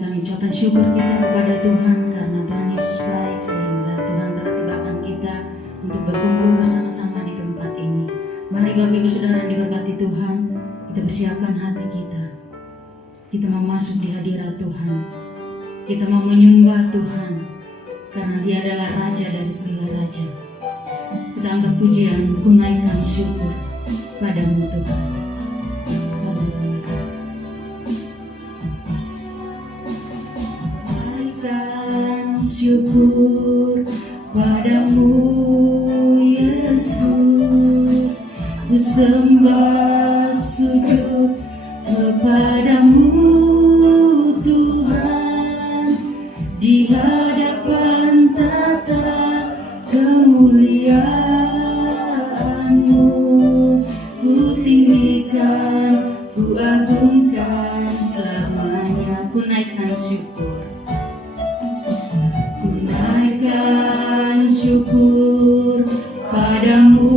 naikkan ucapan syukur kita kepada Tuhan karena Tuhan Yesus baik, sehingga Tuhan telah tibakan kita untuk berkumpul bersama-sama di tempat ini. Mari Bapak Ibu Saudara diberkati Tuhan, kita persiapkan hati kita. Kita mau masuk di hadirat Tuhan. Kita mau menyembah Tuhan karena Dia adalah Raja dari segala raja. Kita angkat pujian, ku naikkan syukur padamu Tuhan. Naikkan syukur padamu Yesus, ku sembah sujud kepadamu Tuhan, di hadapan tata kemuliaan-Mu, ku tinggikan, ku agungkan selamanya. Ku naikkan syukur, ku naikkan syukur padamu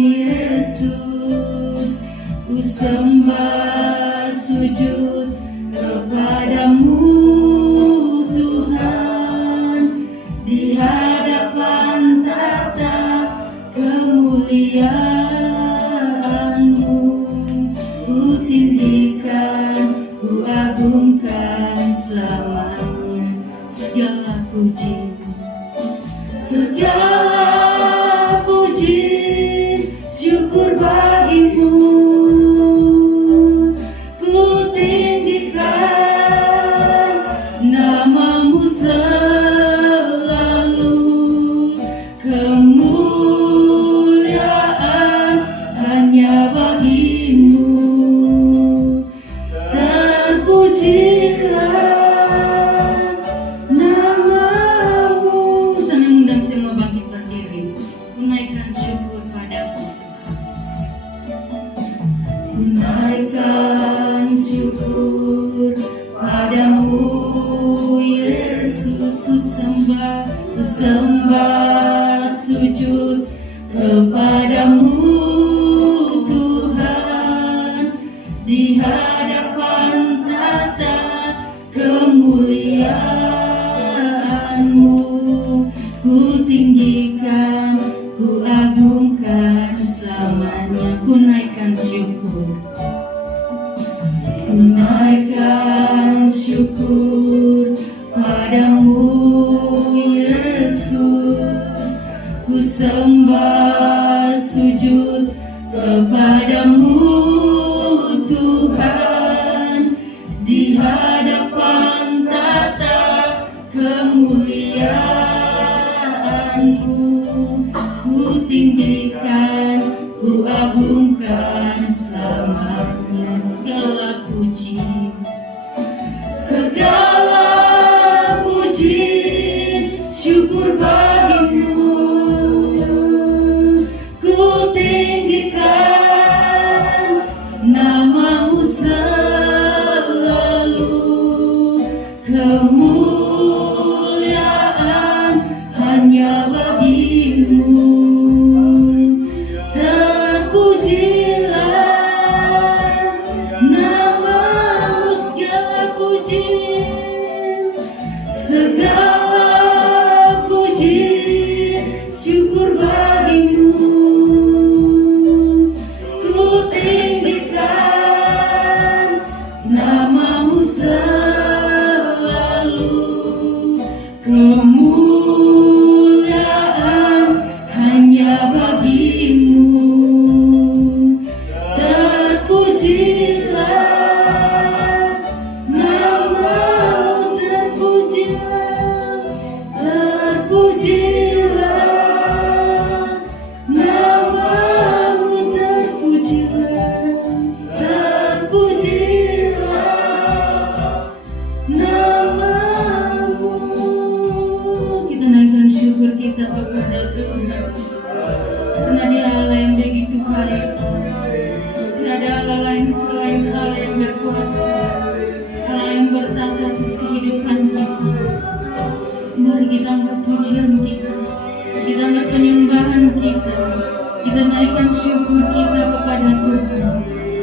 Yesus, ku sembah sujud kepadamu Tuhan, di hadapan tata kemuliaan-Mu, ku tinggikan, ku agungkan selamanya. Segala puji, segala puji, syukur bagimu. Ku tinggikan namamu selalu, kemuliaan hanya bagimu. Terpujilah namamu. Saya mengundang semua bangkit berdiri. Ku naikkan syukur padamu. Ku naikkan syukur padamu Yesus, ku sembah sujud kepadamu Tuhan, di hadapan tata kemuliaan-Mu, ku tinggikan, ku agungkan selamanya. Ku naikkan syukur, ku naikkan syukur padamu Yesus, ku sembah sujud kepadamu Tuhan, di hadapan tata kemuliaan-Mu, ku tinggikan, ku agungkan selamanya. Segala puji, segala puji, syukur bagimu. Ku tinggikan namamu selalu, kemuliaan hanya bagimu. Terpujilah namamu, segala puji, segala puji, syukur bagimu. Ku tinggikan namamu selalu, kemuliaan hanya bagimu. Terpujilah namamu, terpujilah, terpujilah namamu, terpujilah, terpujilah namamu. Kita naikkan syukur kita kepada Tuhan, karena Dia Allah yang begitu baik. Tidak ada Allah lain selain Allah yang berkuasa, Allah yang bertata atas kehidupan kita. Mari kita angkat pujian kita angkat penyembahan kita naikkan syukur kita kepada Tuhan.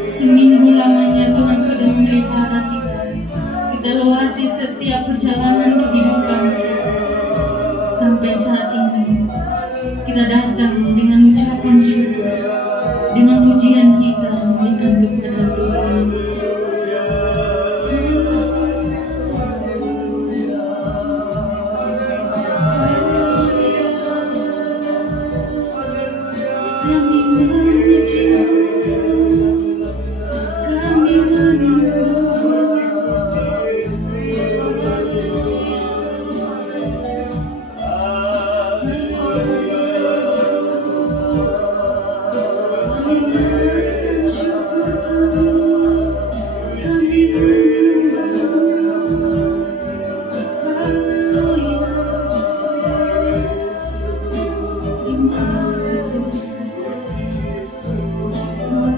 Seminggu lamanya Tuhan sudah memelihara kita melewati setiap perjalanan kehidupan sampai saat ini. Kita datang dengan ucapan syukur, dengan pujian kita memberikan kepada Tuhan. Kami memuji, kami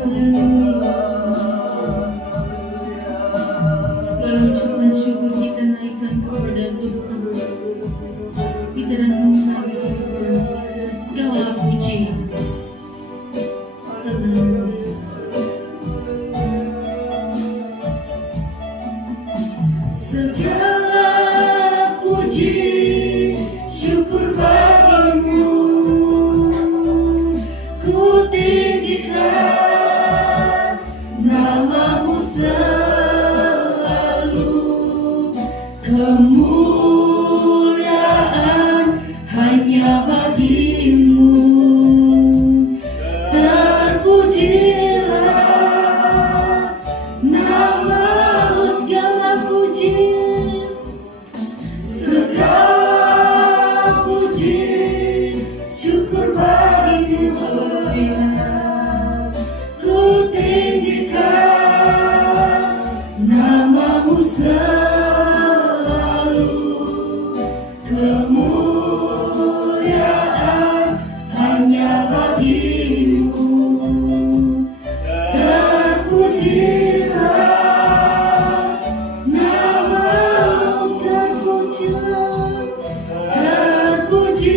menyembah. Segala ucapan syukur kita naikkan kepada Tuhan. Kita renungkan kehidupan kita, segala pujian. Haleluya. Segala puji syukur bagimu, ku tinggikan namamu selalu. Kemuliaan hanya bagimu, terpujilah namamu, segala puji, segala puji syukur bagimu. Ku tinggikan namamu selalu. Kemuliaan hanya bagimu, terpujilah namamu, terpujilah, terpujilah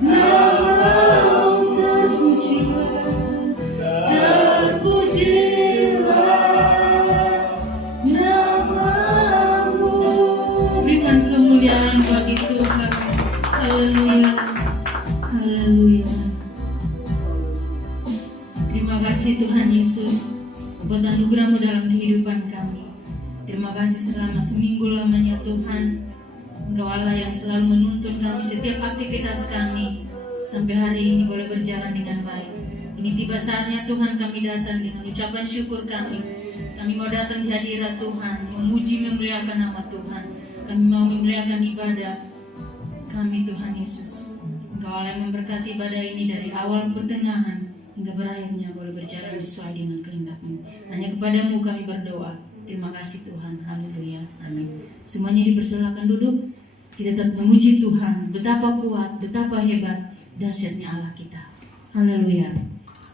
namamu, terpujilah, terpujilah namamu. Berikan kemuliaan bagi Tuhan. Haleluya, haleluya. Terima kasih Tuhan Yesus buat anugerah-Mu dalam kehidupan kami. Terima kasih selama seminggu lamanya Tuhan, Engkau Allah yang selalu menuntun kami setiap aktivitas kami sampai hari ini boleh berjalan dengan baik. Ini tiba saatnya Tuhan kami datang dengan ucapan syukur kami. Kami mau datang di hadirat Tuhan, memuji memuliakan nama Tuhan. Kami mau memuliakan ibadah kami Tuhan Yesus. Engkau Allah yang memberkati ibadah ini dari awal pertengahan hingga berakhirnya boleh berjalan sesuai dengan kehendak-Mu. Hanya kepadamu kami berdoa. Terima kasih Tuhan. Haleluya. Amin. Semuanya dipersilakan duduk. Kita tetap memuji Tuhan. Betapa kuat, betapa hebat, dahsyatnya Allah kita. Haleluya.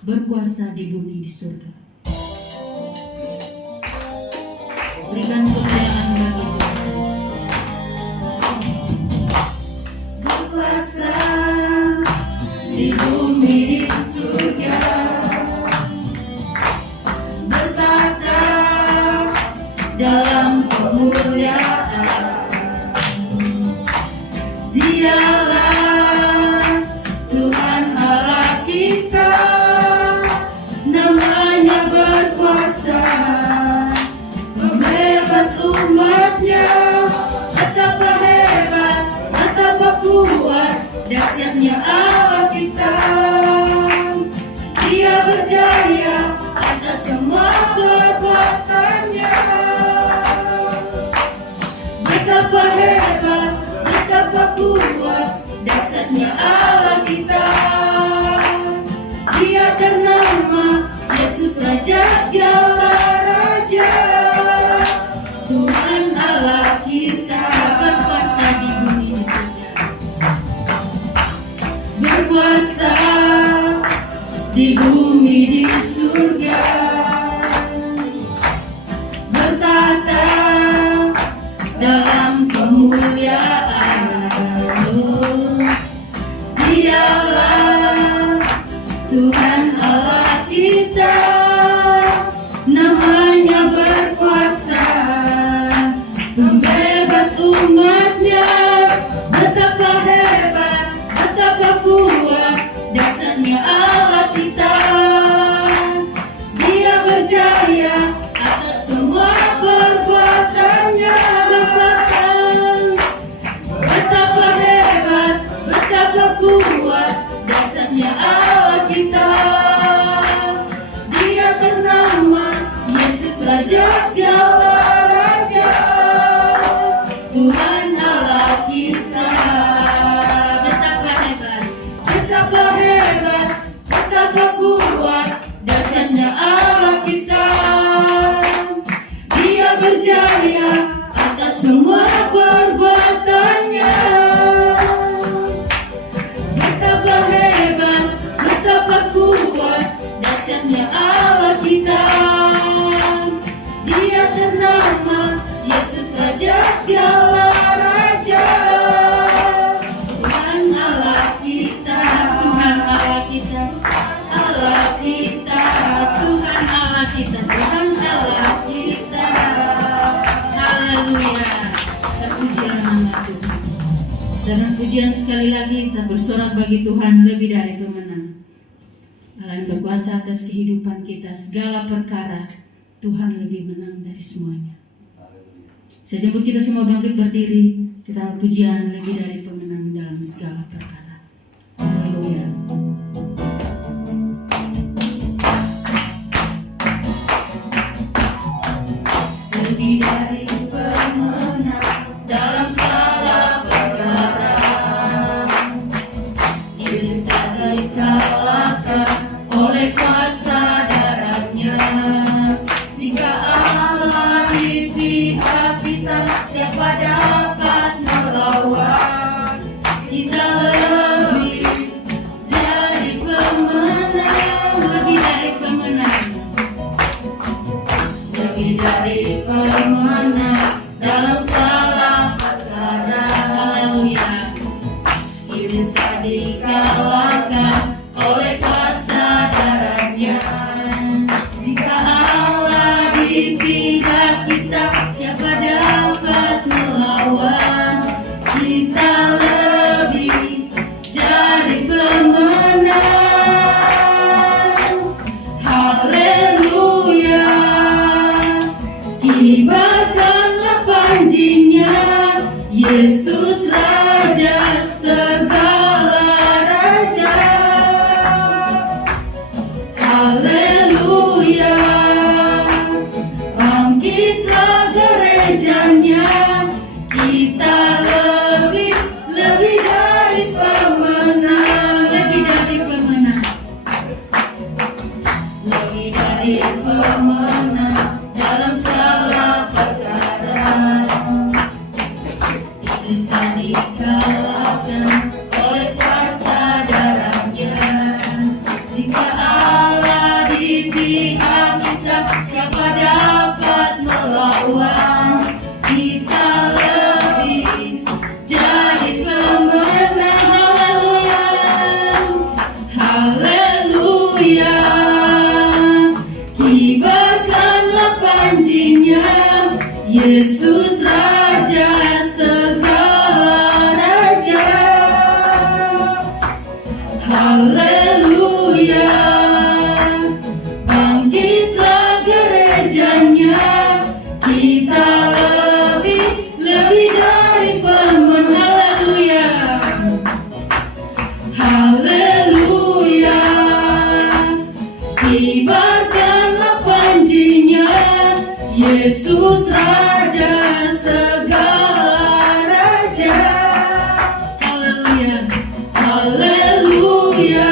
Berkuasa di bumi, di surga. Berikan kemuliaan bagi Tuhan. Berkuasa di bumi, di surga, bertata dalam kemuliaan. Dialah Tuhan Allah kita, namanya berkuasa, membebas umatnya. Betapa hebat, betapa kuat, dahsyatnya Allah kita. Dia berjaya atas semua perbuatannya. Betapa hebat, betapa kuat, dahsyatnya Allah kita. Dia ternama Yesus, Raja segala raja. Tuhan Allah kita berkuasa di bumi, di surga. Berkuasa di bumi, di surga, bertata dalam kemuliaan. Dialah Tuhan Allah kita, namanya berkuasa. percaya atas semua perbuatannya. Betapa hebat, betapa kuat, dahsyatnya Allah kita. Dia ternama Yesus Raja segala raja. Tuhan Allah kita, Tuhan Allah kita, Allah kita, Tuhan Allah kita, Tuhan Allah kita. Haleluya, terpujilah nama Tuhan. Dengan pujian sekali lagi kita bersorak bagi Tuhan lebih dari pemenang. Allah yang berkuasa atas kehidupan kita, segala perkara Tuhan lebih menang dari semuanya. Saya jemput kita semua bangkit berdiri, kita pujian lebih dari pemenang dalam segala perkara. Haleluya. Lebih dari pemenang dalam segala perkara, iblis tak dikalahkan oleh kuasa darahnya. Jika Allah di pihak kita, siapa dapat melawan? Kita lebih dari pemenang, lebih dari pemenang, lebih dari pemenang dalam segala perkara. Haleluya. Iblis tak dikalahkan oleh kuasa darahnya. Jika Allah di pihak kita, siapa dapat melawan? Kita lebih jadi pemenang. Haleluya. Kibarkanlah panjinya, Yesus Raja segala raja. Haleluya. Bangkitlah gerejanya, kita lebih dari pemenang, lebih dari pemenang, lebih dari pemenang dalam segala perkara. Iblis tak dikalahkan oleh kuasa darahnya. Jika Allah di pihak kita, siapa dapat melawan? Kita lebih jadi pemenang. Haleluya. Haleluya. Kibarkanlah panjinya, Yesus Raja segala raja. Haleluya. Bangkitlah gerejanya, kita lebih dari pemenang. Haleluya. Haleluya. Kibarkanlah panjinya, Yesus Raja segala raja. Haleluya. Haleluya.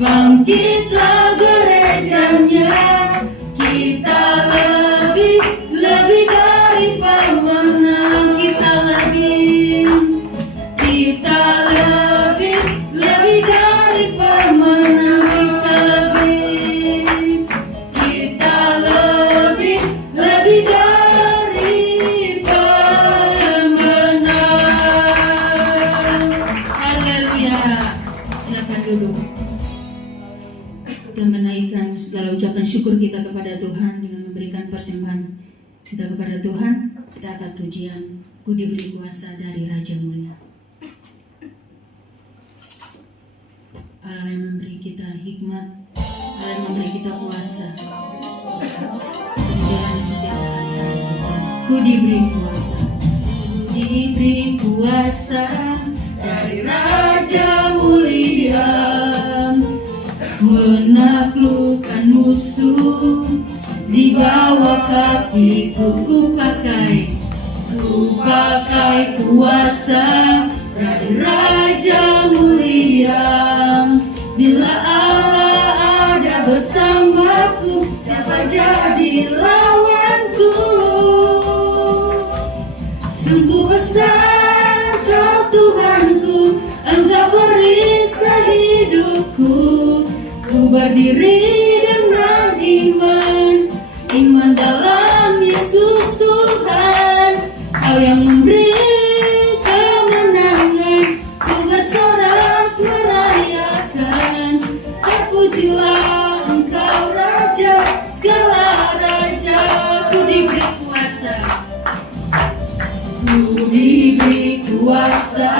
Bangkitlah gerejanya, kita lebih dari pemenang. Kita lebih dari pemenang. Kita lebih dari pemenang. Haleluya. Silakan duduk. Kita menaikkan segala ucapan syukur kita kepada Tuhan dengan memberikan persembahan kita kepada Tuhan. Kita akan pujian, Ku diberi kuasa dari Raja Mulia. Allah yang memberi kita hikmat, Allah yang memberi kita kuasa menjalani setiap hari. Ku diberi kuasa, ku diberi kuasa dari Raja Mulia, menaklukkan musuh di bawah kakiku. Ku pakai kuasa dari Raja Mulia. Bila Allah ada bersamaku, siapa jadi lawanku? berdiri dengan iman, iman dalam Yesus Tuhan. Kau yang memberi kemenangan, ku bersorak merayakan. Terpujilah Engkau Raja, segala raja. Ku diberi kuasa, ku diberi kuasa,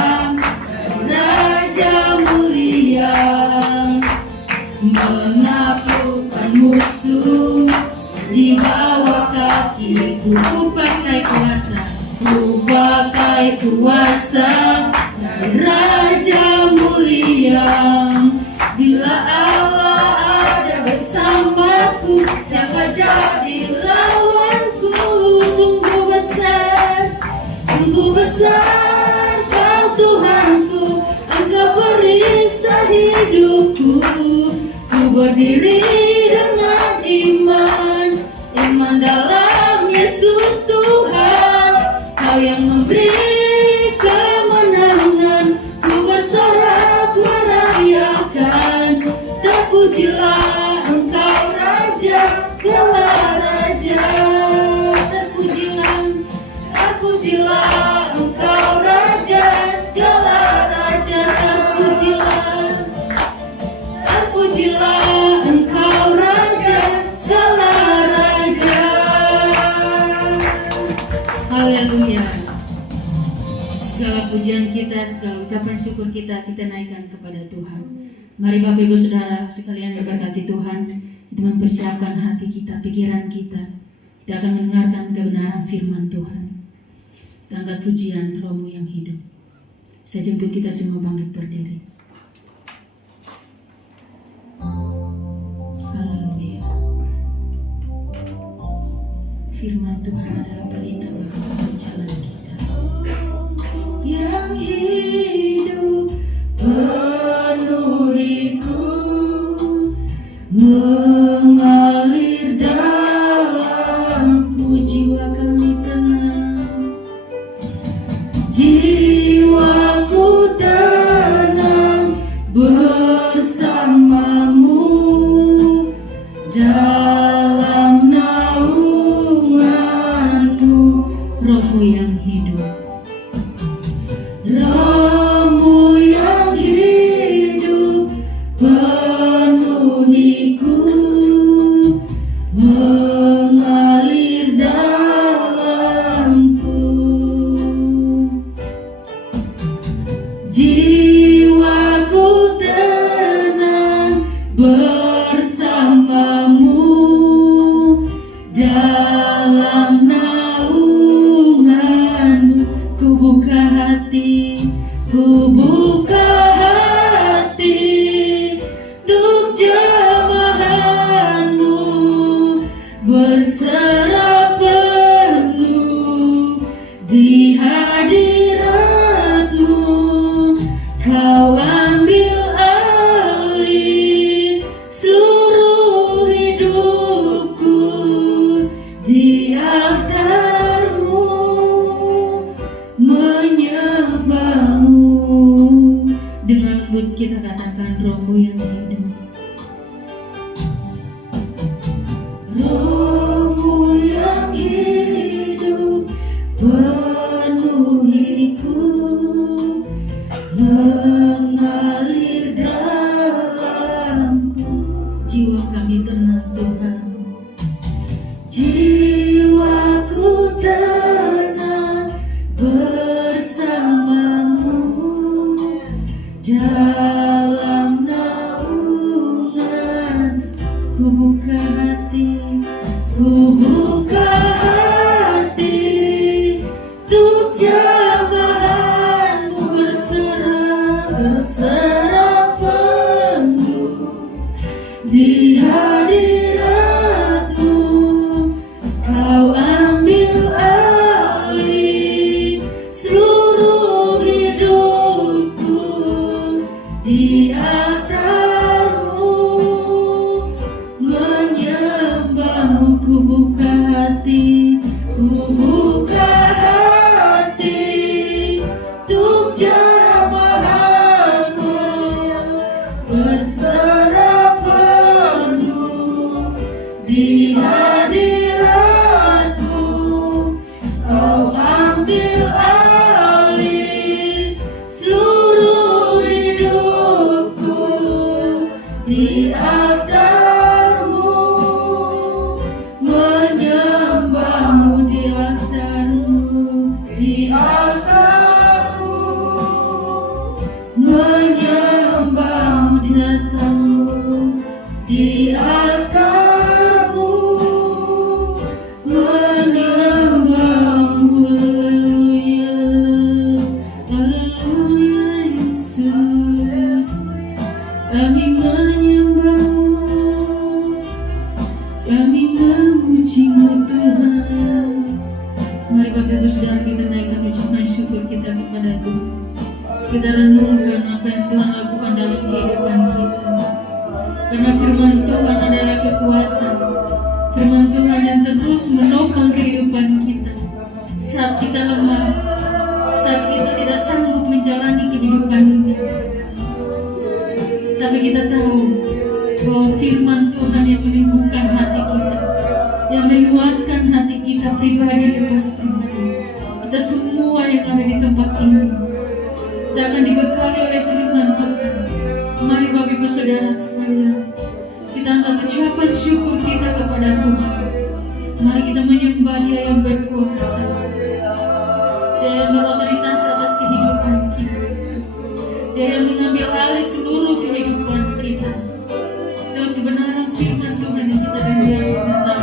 Raja mulia, menaklukkan musuh di bawah kakiku. Ku pakai kuasa, ku pakai kuasa dari Raja mulia. Bila Allah ada bersamaku, siapa jadi lawanku? Sungguh besar Kau Tuhanku, Engkau perisai hidupku. Ku berdiri dengan iman, iman dalam Yesus Tuhan. Kau yang memberi kemenangan, ku bersorak merayakan. Terpujilah Engkau Raja, segala raja. Terpujilah Engkau Raja, segala raja. Terpujilah Engkau Raja, segala raja. Haleluya. Segala pujian kita, segala ucapan syukur kita naikkan kepada Tuhan. Mari Bapak Ibu Saudara sekalian diberkati Tuhan, kita mempersiapkan hati kita, pikiran kita. Kita akan mendengarkan kebenaran firman Tuhan. Kita angkat pujian Rohmu yang hidup. Saya jemput kita semua bangkit berdiri. Haleluya. Firman Tuhan adalah pelita bagi setiap jalan kita. Yang hidup penuhiku, mengalir dalamku. Jiwa kami tenang, jiwaku tenang bersamamu dalam naunganmu. Rohmu yang hidup, Rohmu yang hidup penuhiku, mengalir dalamku. Jiwaku tenang bersamamu dalam naunganmu. Ku buka hati, ku buka hati untuk jemaatmu, berserah penuh di hadiratmu. Kau ambil alih seluruh hidupku di altarmu, menyembahmu. Dengan lembut kita katakan, Rohmu yang hidup, Rohmu yang hidup penuhiku, mengalir dalamku. Jiwa kami tenang Tuhan, jiwaku tenang bersamamu dalam naungan. Ku buka hati, ku buka hati untuk jamahanmu, berserah penuh di hadiratmu. Kau ambil alih seluruh hidupku di altarmu, menyembahmu. Ku buka hati, ku buka hati untuk jamahanmu, berserah penuh kita kepada Tuhan. Kita renungkan apa yang Tuhan lakukan dalam kehidupan kita. Karena firman Tuhan adalah kekuatan. Firman Tuhan yang terus menopang kehidupan kita. Saat kita lemah, saat kita tidak sanggup menjalani kehidupan ini. Tapi kita tahu bahwa firman Tuhan yang menyembuhkan hati kita, yang menguatkan hati kita pribadi lepas pribadi. Kita semua yang ada di tempat ini, kita akan dibekali oleh firman Tuhan. Mari Bapak Ibu Saudara sekalian, kita angkat ucapan syukur kita kepada Tuhan. Mari kita menyembah Dia yang berkuasa, Dia yang berotoritas atas kehidupan kita, Dia yang mengambil alih seluruh kehidupan kita. Lewat kebenaran firman Tuhan yang kita dengar sebentar.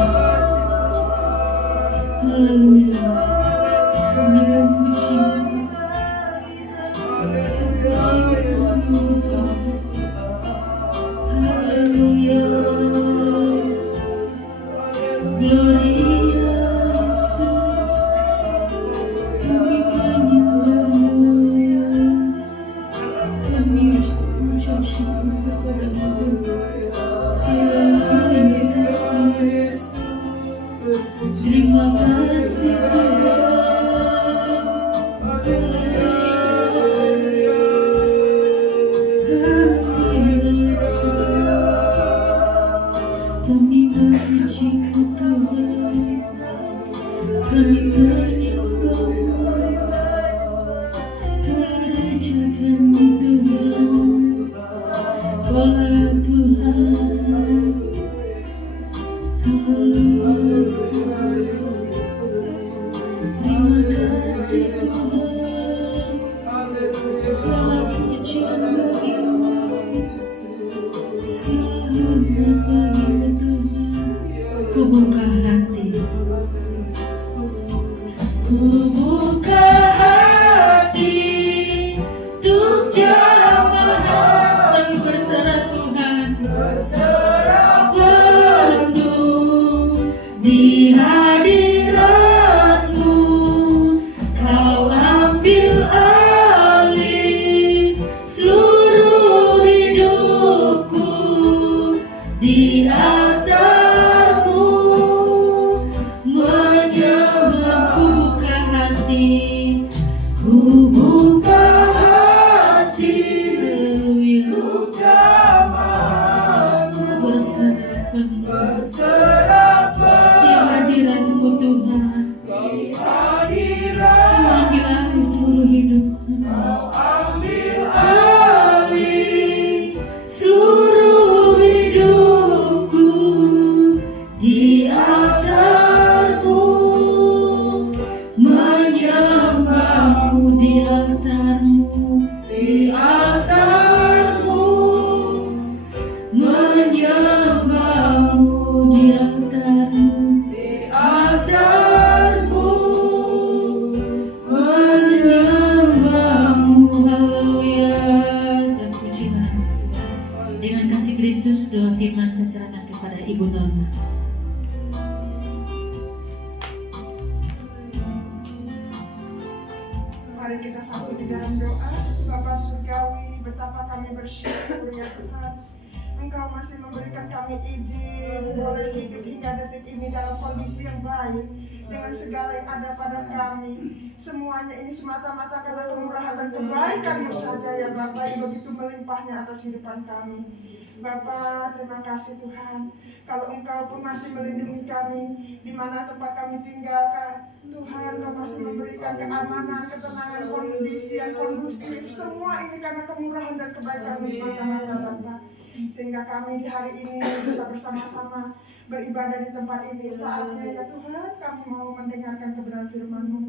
Haleluya. Kami memuji, haleluya. Gloria Yesus, kami menyembah-Mu, kami mengucap syukur kepada-Mu. Haleluya Yesus, terima kasih Tuhan. Kami memuji-Mu Tuhan, kami menyembah-Mu, Kaulah Raja kami Tuhan, Kaulah Tuhan. Haleluya Yesus, terima kasih Tuhan. Segala pujian bagi-Mu, segala hormat bagi-Mu Tuhan. Ku buka hati, ku buka hati untuk jamaah. Kami berserah Tuhan, penuh di hadirat-Mu. Kau ambil alih seluruh hidupku. Di altar-Mu menyembah. Ku buka hati, ku buka hati, untuk jamaah-Mu. Berserah penuh di hadirat-Mu Tuhan. Kau ambil alih seluruh hidupku. Alih seluruh hidupku. Di altar-Mu menyembah-Mu. Di altar-Mu, di altar-Mu menyembah-Mu. Di altar-Mu, di altar-Mu menyembah-Mu. Haleluya. Dan puji nama Tuhan. Dengan kasih Kristus, doa firman saya serahkan kepada Ibu Norma. Mari kita satu di dalam doa. Bapa Surgawi, betapa kami bersyukur ya Tuhan, Engkau masih memberikan kami izin boleh hidup hingga detik ini dalam kondisi yang baik, dengan segala yang ada pada kami. Semuanya ini semata-mata karena kemurahan dan kebaikan-Mu saja ya Bapa, yang begitu melimpahnya atas kehidupan kami. Bapa, terima kasih Tuhan, kalau Engkau pun masih melindungi kami di mana tempat kami tinggalkan. Tuhan, Kau masih memberikan keamanan, ketenangan, kondisi yang kondusif. Semua ini karena kemurahan dan kebaikan-Mu semata-mata Bapa, sehingga kami di hari ini bisa bersama-sama beribadah di tempat ini. Saatnya ya Tuhan, kami mau mendengarkan kebenaran firman-Mu.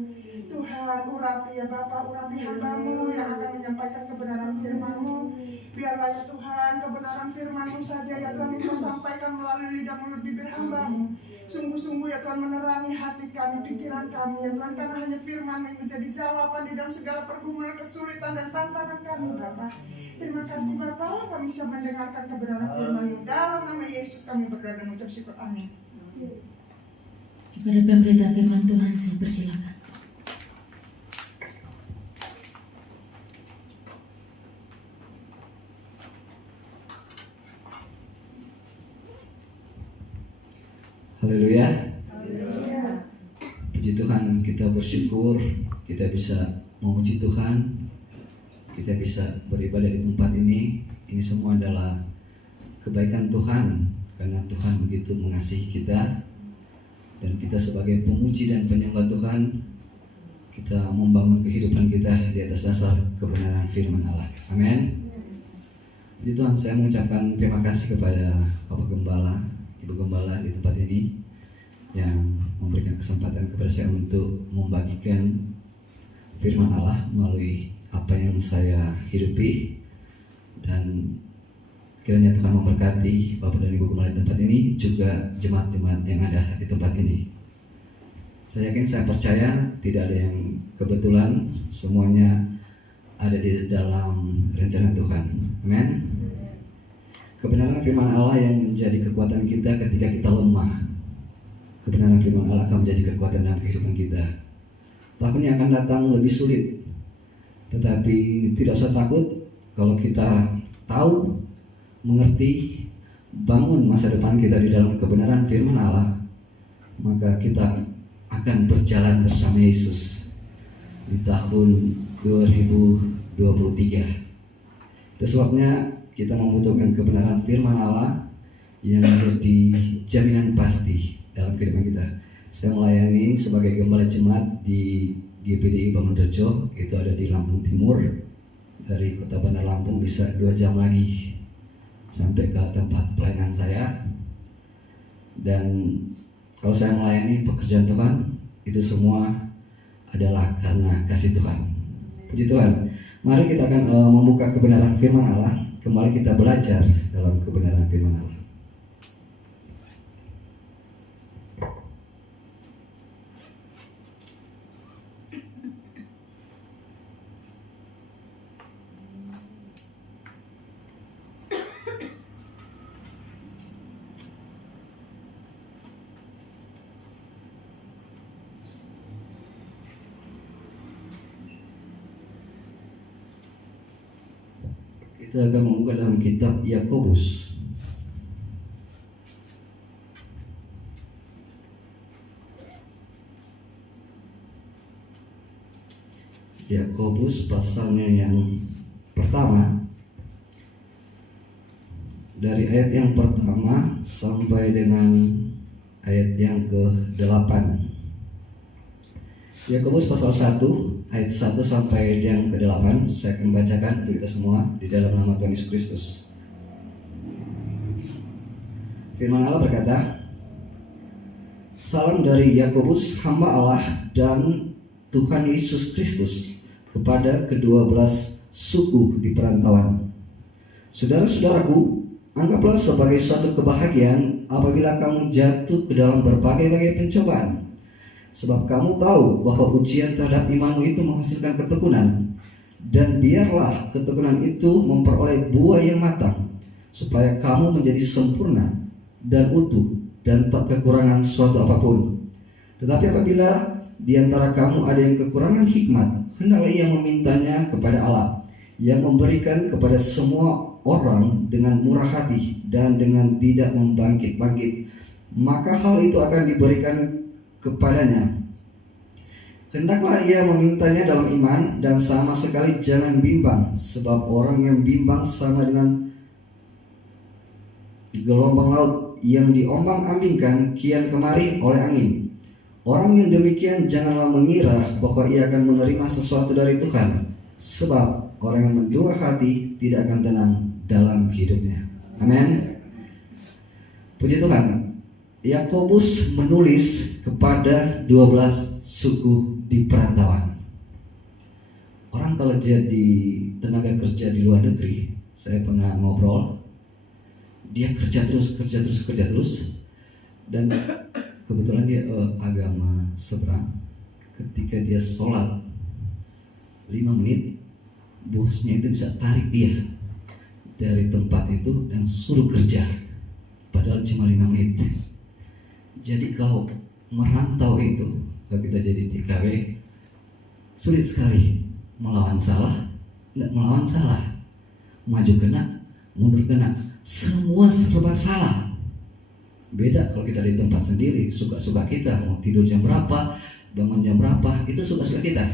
Tuhan, urapi ya Bapa, urapi hamba-Mu yang akan menyampaikan kebenaran firman-Mu. Biarlah ya Tuhan, kebenaran firman-Mu saja ya Tuhan yang Kau sampaikan melalui lidah mulut bibir hamba-Mu. Sungguh-sungguh ya Tuhan menerangi hati kami, pikiran kami ya Tuhan, karena hanya firman-Mu yang menjadi jawaban di dalam segala pergumulan, kesulitan dan tantangan kami Bapa. Terima kasih Bapa, kami bisa mendengarkan kebenaran firman-Mu. Dalam nama Yesus kami berdoa dan mengucap syukur. Amin. Kepada pemberita firman Tuhan saya persilakan. Haleluya. Puji Tuhan, kita bersyukur kita bisa memuji Tuhan, kita bisa beribadah di tempat ini. Ini semua adalah kebaikan Tuhan, karena Tuhan begitu mengasihi kita. Dan kita sebagai pemuji dan penyembah Tuhan, kita membangun kehidupan kita di atas dasar kebenaran firman Allah. Amin. Puji Tuhan, saya mengucapkan terima kasih kepada Bapak Gembala, Ibu Gembala di tempat ini yang memberikan kesempatan kepada saya untuk membagikan firman Allah melalui apa yang saya hidupi. Dan kiranya Tuhan memberkati Bapak dan Ibu Gembala di tempat ini, juga jemaat-jemaat yang ada di tempat ini. Saya yakin, saya percaya tidak ada yang kebetulan, semuanya ada di dalam rencana Tuhan. Amin. Kebenaran firman Allah yang menjadi kekuatan kita ketika kita lemah. Kebenaran firman Allah akan menjadi kekuatan dalam kehidupan kita. Tahun yang akan datang lebih sulit, tetapi tidak usah takut kalau kita tahu, mengerti, bangun masa depan kita di dalam kebenaran firman Allah, maka kita akan berjalan bersama Yesus di tahun 2023. Itu sebabnya kita membutuhkan kebenaran firman Allah yang menjadi jaminan pasti dalam kehidupan kita. Saya melayani sebagai gembala jemaat di GPDI Bangunrejo, itu ada di Lampung Timur. Dari Kota Bandar Lampung bisa 2 jam lagi sampai ke tempat pelayanan saya. Dan kalau saya melayani pekerjaan Tuhan, itu semua adalah karena kasih Tuhan. Puji Tuhan. Mari kita akan membuka kebenaran firman Allah. Kembali kita belajar dalam kebenaran firman Allah. Kita akan membuka dalam kitab Yakobus. Yakobus pasalnya yang pertama, dari ayat yang pertama sampai dengan ayat yang ke-8. Yakobus pasal 1 ayat 1 sampai yang ke-8. Saya akan bacakan untuk kita semua di dalam nama Tuhan Yesus Kristus. Firman Allah berkata, salam dari Yakobus, hamba Allah dan Tuhan Yesus Kristus, kepada ke-12 suku di perantauan. Saudara-saudaraku, anggaplah sebagai suatu kebahagiaan apabila kamu jatuh ke dalam berbagai-bagai pencobaan, sebab kamu tahu bahwa ujian terhadap imanmu itu menghasilkan ketekunan. Dan biarlah ketekunan itu memperoleh buah yang matang, supaya kamu menjadi sempurna dan utuh dan tak kekurangan suatu apapun. Tetapi apabila di antara kamu ada yang kekurangan hikmat, hendaklah ia memintanya kepada Allah, yang memberikan kepada semua orang dengan murah hati dan dengan tidak membangkit-bangkit, maka hal itu akan diberikan kepadanya. Hendaklah ia memintanya dalam iman dan sama sekali jangan bimbang, sebab orang yang bimbang sama dengan gelombang laut yang diombang-ambingkan kian kemari oleh angin. Orang yang demikian janganlah mengira bahwa ia akan menerima sesuatu dari Tuhan, sebab orang yang mendua hati tidak akan tenang dalam hidupnya. Amin. Puji Tuhan. Yakobus menulis kepada 12 suku di perantauan. Orang kalau jadi tenaga kerja di luar negeri, saya pernah ngobrol, dia kerja terus, dan kebetulan dia agama seberang. Ketika dia sholat 5 menit, bosnya itu bisa tarik dia dari tempat itu dan suruh kerja, padahal cuma 5 menit. Jadi kalau merantau itu, kalau kita jadi TKW, sulit sekali melawan salah, nggak melawan salah, maju kena, mundur kena, semua serba salah. Beda kalau kita di tempat sendiri, suka-suka kita, mau tidur jam berapa, bangun jam berapa, itu suka-suka kita.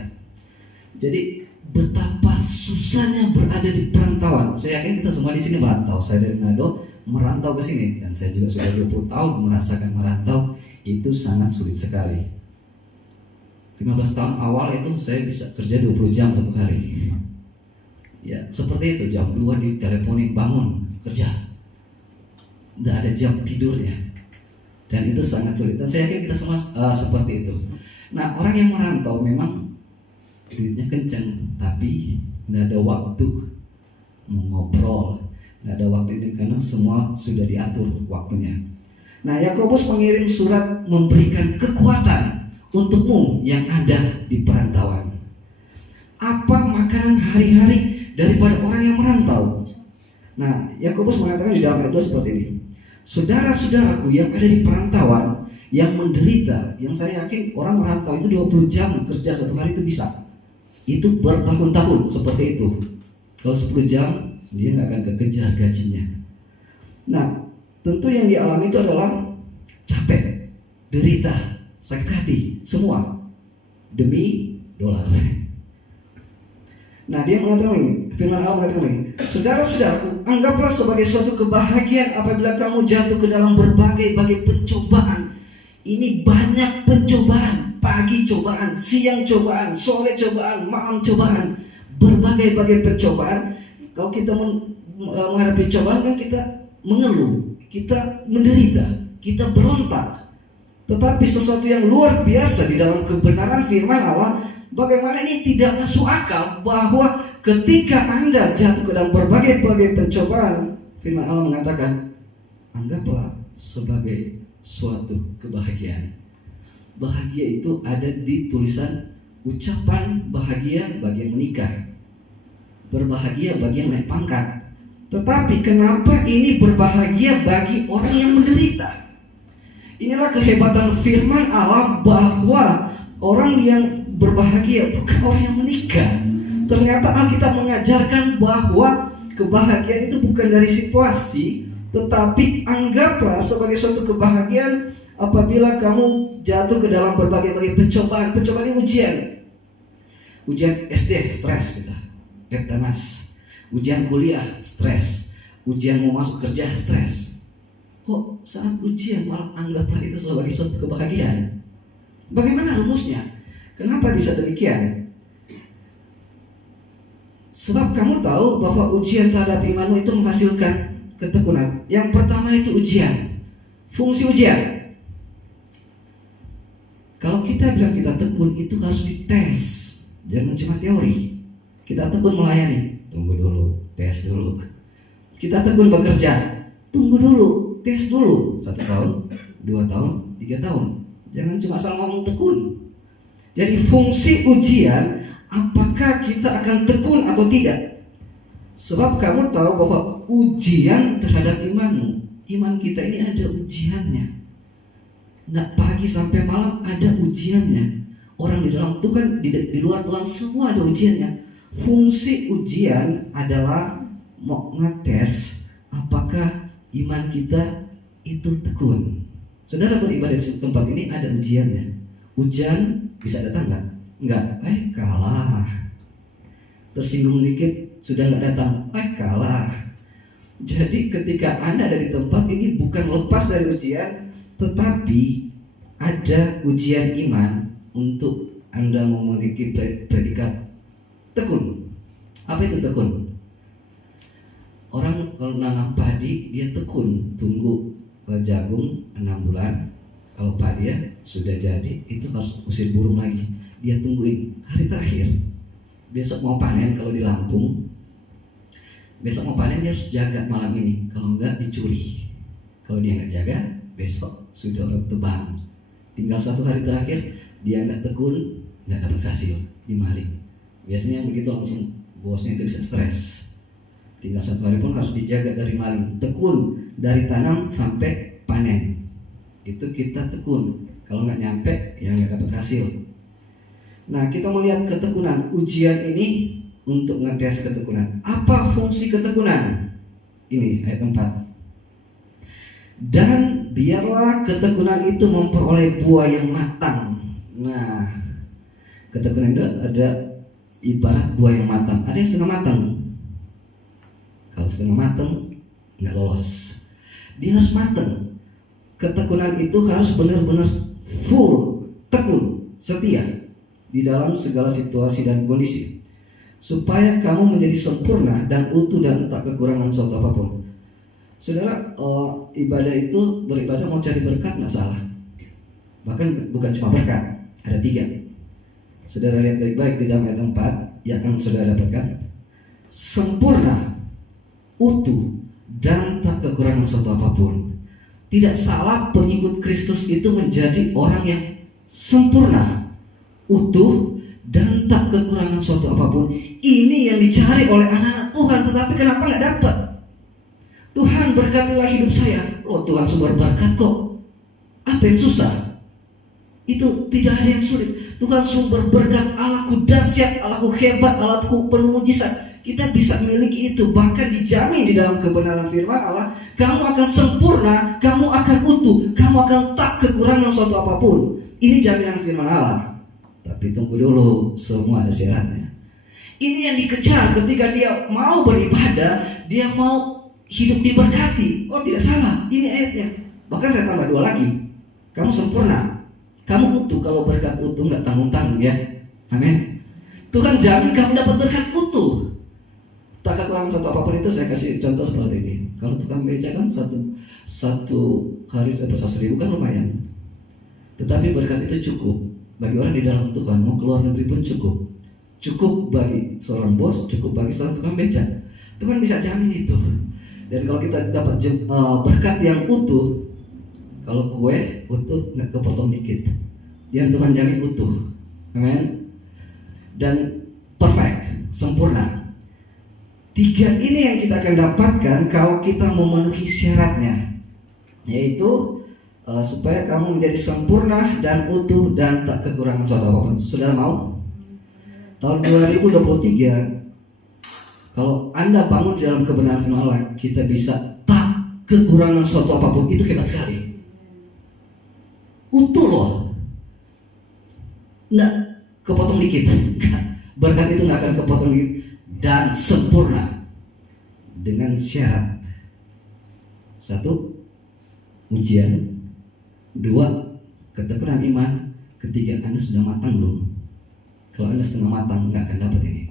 Jadi betapa susahnya berada di perantauan. Saya yakin kita semua di sini merantau. Saya dari Manado merantau ke sini, dan saya juga sudah 20 tahun merasakan merantau. Itu sangat sulit sekali. 15 tahun awal itu saya bisa kerja 20 jam satu hari. Ya seperti itu, jam 2 diteleponin bangun kerja, tidak ada jam tidurnya, dan itu sangat sulit. Dan saya yakin kita semua seperti itu. Nah, orang yang merantau memang duitnya kencang, tapi tidak ada waktu mengobrol, tidak ada waktu ini karena semua sudah diatur waktunya. Nah, Yakobus mengirim surat memberikan kekuatan untukmu yang ada di perantauan. Apa makanan hari-hari daripada orang yang merantau? Nah, Yakobus mengatakan di dalam ayat 2 seperti ini. Saudara-saudaraku yang ada di perantauan, yang menderita, yang saya yakin orang merantau itu 20 jam kerja satu hari itu bisa. Itu bertahun-tahun seperti itu. Kalau 10 jam dia nggak akan kekejar gajinya. Nah, tentu yang dialami itu adalah capek, derita, sakit hati, semua demi dolar. Nah, dia mengatakan ini, firman Allah mengatakan ini, saudara-saudaraku, anggaplah sebagai suatu kebahagiaan apabila kamu jatuh ke dalam berbagai-bagai pencobaan. Ini banyak pencobaan, pagi cobaan, siang cobaan, sore cobaan, malam cobaan, berbagai-bagai pencobaan. Kalau kita menghadapi cobaan kan kita mengeluh, kita menderita, kita berontak. Tetapi sesuatu yang luar biasa di dalam kebenaran firman Allah, bagaimana ini tidak masuk akal bahwa ketika Anda jatuh ke dalam berbagai-bagai pencobaan, firman Allah mengatakan, anggaplah sebagai suatu kebahagiaan. Bahagia itu ada di tulisan ucapan bahagia bagi yang menikah, berbahagia bagi yang naik pangkat. Tetapi kenapa ini berbahagia bagi orang yang menderita? Inilah kehebatan firman Allah bahwa orang yang berbahagia bukan orang yang menikah. Ternyata Alkitab mengajarkan bahwa kebahagiaan itu bukan dari situasi, tetapi anggaplah sebagai suatu kebahagiaan apabila kamu jatuh ke dalam berbagai-bagai pencobaan. Pencobaan ini ujian. Ujian SD, stres kita, Eptanas. Ujian kuliah, stres. Ujian mau masuk kerja, stres. Kok saat ujian malah anggaplah itu sebagai suatu kebahagiaan? Bagaimana rumusnya? Kenapa bisa demikian? Sebab kamu tahu bahwa ujian terhadap imanmu itu menghasilkan ketekunan. Yang pertama itu ujian. Fungsi ujian. Kalau kita bilang kita tekun, itu harus dites. Jangan cuma teori. Kita tekun melayani, tunggu dulu, tes dulu. Kita tekun bekerja, tunggu dulu, tes dulu. 1 tahun, 2 tahun, 3 tahun. Jangan cuma asal ngomong tekun. Jadi fungsi ujian, apakah kita akan tekun atau tidak? Sebab kamu tahu bahwa ujian terhadap imanmu, iman kita ini ada ujiannya. Nah, pagi sampai malam ada ujiannya. Orang di dalam Tuhan, di luar Tuhan semua ada ujiannya. Fungsi ujian adalah mau ngetes apakah iman kita itu tekun. Saudara beribadah di tempat ini ada ujiannya. Hujan bisa datang nggak? Nggak, kalah. Tersinggung dikit sudah nggak datang, kalah. Jadi ketika Anda ada di tempat ini bukan lepas dari ujian, tetapi ada ujian iman untuk Anda memiliki predikat tekun. Apa itu tekun? Orang kalau nanam padi dia tekun, tunggu jagung 6 bulan. Kalau padi ya sudah jadi, itu harus usir burung lagi. Dia tungguin hari terakhir. Besok mau panen kalau di Lampung. Besok mau panen dia harus jaga malam ini. Kalau enggak dicuri. Kalau dia enggak jaga, besok sudah orang tebang. Tinggal 1 hari terakhir, dia enggak tekun, enggak dapat hasil, dimaling. Biasanya begitu langsung bosnya itu bisa stres. Tinggal 1 hari pun harus dijaga dari maling. Tekun dari tanam sampai panen. Itu kita tekun. Kalau nggak nyampe, ya nggak dapat hasil. Nah, kita melihat ketekunan. Ujian ini untuk ngetes ketekunan. Apa fungsi ketekunan? Ini ayat 4. Dan biarlah ketekunan itu memperoleh buah yang matang. Nah, ketekunan itu ada ibarat buah yang matang. Ada yang setengah matang. Kalau setengah matang nggak lolos. Dia harus matang. Ketekunan itu harus benar-benar full, tekun, setia di dalam segala situasi dan kondisi, supaya kamu menjadi sempurna dan utuh dan tak kekurangan suatu apapun. Saudara, ibadah itu beribadah mau cari berkat nggak salah. Bahkan bukan cuma berkat, ada 3. Saudara lihat baik-baik di dalam ayat 4 yang akan saudara dapatkan. Sempurna, utuh, dan tak kekurangan suatu apapun. Tidak salah pengikut Kristus itu menjadi orang yang sempurna, utuh, dan tak kekurangan suatu apapun. Ini yang dicari oleh anak-anak Tuhan. Tetapi kenapa nggak dapat? Tuhan berkatilah hidup saya. Loh, Tuhan sumber berkat kok. Apa yang susah? Itu tidak ada yang sulit. Tuhan sumber berkat, Allahku dahsyat, Allahku hebat, Allahku penuh mujizat. Kita bisa memiliki itu. Bahkan dijamin di dalam kebenaran firman Allah, kamu akan sempurna, kamu akan utuh, kamu akan tak kekurangan suatu apapun. Ini jaminan firman Allah. Tapi tunggu dulu, semua ada syaratnya. Ini yang dikejar ketika dia mau beribadah, dia mau hidup diberkati. Oh, tidak salah, ini ayatnya. Bahkan saya tambah 2 lagi. Kamu sempurna, kamu utuh. Kalau berkat utuh nggak tanggung-tanggung ya. Amin. Tuhan jamin kamu dapat berkat utuh, tak kekurangan suatu apapun. Itu saya kasih contoh seperti ini. Kalau tukang beca kan satu hari dapat 100.000 kan lumayan. Tetapi berkat itu cukup bagi orang di dalam Tuhan. Mau keluar negeri pun cukup. Cukup bagi seorang bos, cukup bagi seorang tukang beca. Tuhan bisa jamin itu. Dan kalau kita dapat berkat yang utuh, kalau kue utuh nggak kepotong dikit, yang Tuhan jamin utuh. Amin. Dan perfect, sempurna. 3 ini yang kita akan dapatkan kalau kita memenuhi syaratnya, yaitu supaya kamu menjadi sempurna dan utuh dan tak kekurangan suatu apapun. Saudara mau? Tahun 2023, kalau Anda bangun di dalam kebenaran firman Allah, kita bisa tak kekurangan suatu apapun. Itu hebat sekali. Utuh loh, nggak kepotong dikit. Berkat itu nggak akan kepotong dikit. Dan sempurna dengan syarat: 1, ujian; 2, ketekunan iman; 3, Anda sudah matang belum? Kalau Anda setengah matang, nggak akan dapat ini.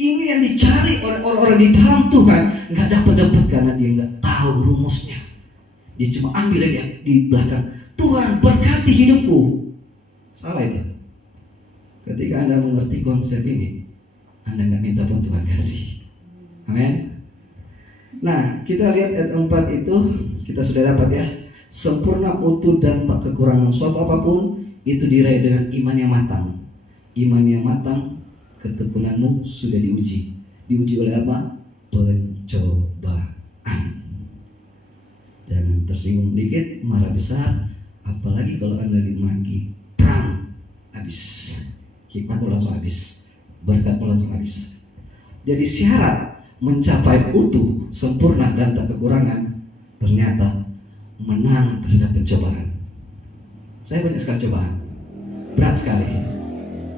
Ini yang dicari oleh orang-orang di dalam Tuhan. Nggak dapat karena dia nggak tahu rumusnya. Dia cuma ambil dia di belakang. Tuhan berkati hidupku. Salah itu. Ketika Anda mengerti konsep ini, Anda nggak minta pun Tuhan kasih. Amin. Nah, kita lihat ayat 4 itu, kita sudah dapat ya. Sempurna, utuh, dan tak kekurangan suatu apapun, itu diraih dengan iman yang matang. Iman yang matang, ketekunanmu sudah diuji. Diuji oleh apa? Pencobaan. Jangan tersinggung dikit, marah besar. Apalagi kalau Anda dimaki, perang, habis. Hikmatmu langsung habis, berkatmu langsung habis. Jadi syarat mencapai utuh, sempurna, dan tak kekurangan, ternyata menang terhadap pencobaan. Saya banyak sekali cobaan, berat sekali.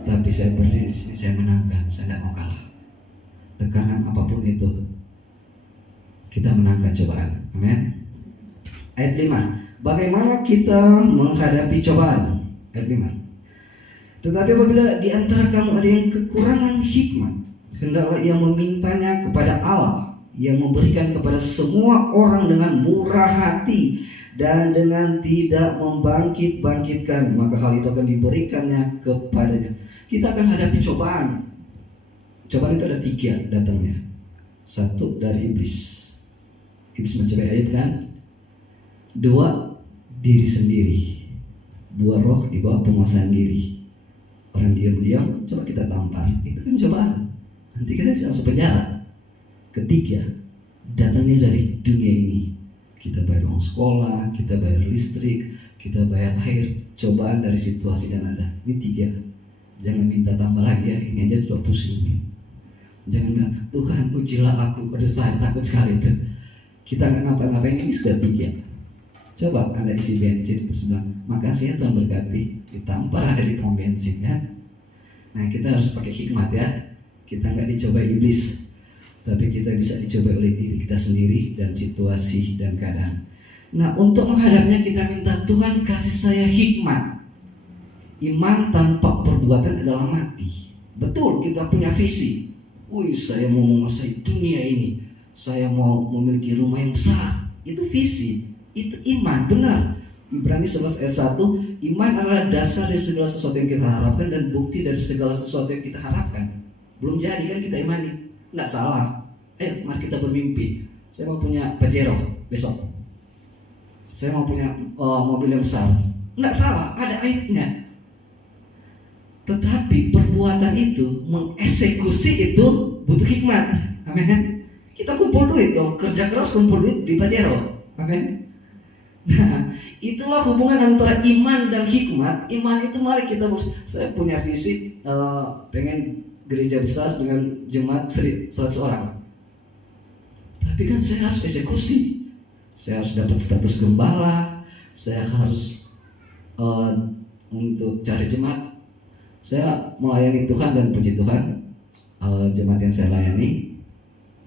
Tapi saya berdiri di sini, saya menangkan, saya tidak mau kalah. Tekanan apapun itu, kita menangkan cobaan. Amin. Ayat 5. Bagaimana kita menghadapi cobaan? Ayat 5. Tetapi apabila di antara kamu ada yang kekurangan hikmat, hendaklah ia memintanya kepada Allah, yang memberikan kepada semua orang dengan murah hati dan dengan tidak membangkit-bangkitkan, maka hal itu akan diberikannya kepadanya. Kita akan hadapi cobaan. Cobaan itu ada 3 datangnya. 1 dari iblis. Iblis mencobai Ayub kan. 2, diri sendiri. 2 roh di bawah penguasaan diri. Orang diam-diam coba kita tampar, itu kan cobaan. Nanti kita bisa masuk penjara. 3, datangnya dari dunia ini. Kita bayar uang sekolah, kita bayar listrik, kita bayar air. Cobaan dari situasi yang ada. Ini 3. Jangan minta tambah lagi ya, ini aja sudah pusing. Jangan bilang, Tuhan ujilah aku, pada saya takut sekali itu. Kita nggak ngapa-ngapain, ini sudah 3. Coba Anda isi bensin terus bilang, makasih ya Tuhan berkati, ditampar ada di pom bensin ya. Nah, kita harus pakai hikmat ya. Kita nggak dicoba iblis, tapi kita bisa dicoba oleh diri kita sendiri dan situasi dan keadaan. Nah, untuk menghadapnya kita minta, Tuhan kasih saya hikmat. Iman tanpa perbuatan adalah mati. Betul, kita punya visi. Wih, saya mau menguasai dunia ini, saya mau memiliki rumah yang besar. Itu visi, itu iman, benar. Ibrani 11 ayat 1, iman adalah dasar dari segala sesuatu yang kita harapkan dan bukti dari segala sesuatu yang kita harapkan. Belum jadi kan kita imani, nggak salah. Mari kita bermimpi. Saya mau punya Pajero besok. Saya mau punya mobil yang besar. Nggak salah, ada ayatnya. Tetapi perbuatan itu, mengeksekusi itu butuh hikmat. Amin. Kita kumpul duit dong, kerja keras kumpul duit di Pajero. Amin. Nah, itulah hubungan antara iman dan hikmat. Iman itu mari kita, saya punya visi pengen gereja besar dengan jemaat 100 orang. Tapi kan saya harus eksekusi. Saya harus dapat status gembala. Saya harus untuk cari jemaat. Saya melayani Tuhan dan puji Tuhan, jemaat yang saya layani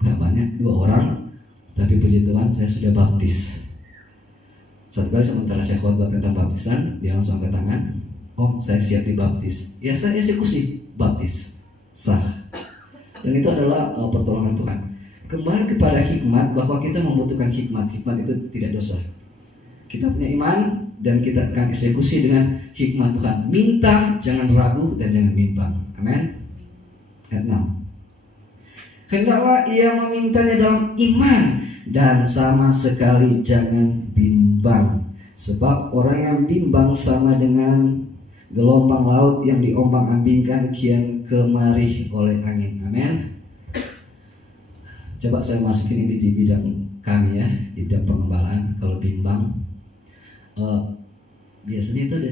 gak banyak, 2 orang. Tapi puji Tuhan saya sudah baptis. Satu kali sementara saya khotbah tentang baptisan, dia langsung angkat tangan, "Om, saya siap dibaptis." Ya, saya eksekusi, baptis, sah. Dan itu adalah pertolongan Tuhan. Kembali kepada hikmat, bahwa kita membutuhkan hikmat. Hikmat itu tidak dosa. Kita punya iman dan kita akan eksekusi dengan hikmat Tuhan. Minta, jangan ragu dan jangan bimbang. Amin. Ayat 6. Hendaklah ia memintanya dalam iman dan sama sekali jangan bimbang. Sebab orang yang bimbang sama dengan gelombang laut yang diombang-ambingkan kian kemari oleh angin. Amin. Coba saya masukin ini di bidang kami ya, di bidang pengembalaan. Kalau bimbang, biasanya itu ada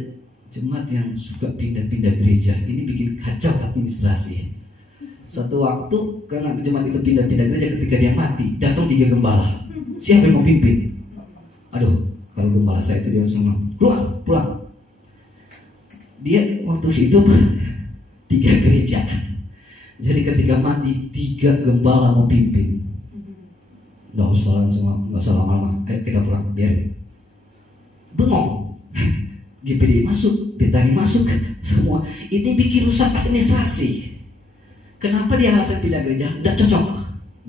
jemaat yang suka pindah-pindah gereja. Ini bikin kacau administrasi. Satu waktu karena jemaat itu pindah-pindah gereja, ketika dia mati, datang 3 gembala. Siapa yang mau pimpin? Aduh, kalau gembala saya itu dia langsung keluar, pulang. Dia waktu hidup 3 gereja. Jadi ketika mati 3 gembala mau pimpin. Nggak usah lama-lama. Kita pulang, biarin. Bengong. GPD masuk, Betani masuk, semua. Ini bikin rusak administrasi. Kenapa dia alasan pindah gereja? Nggak cocok,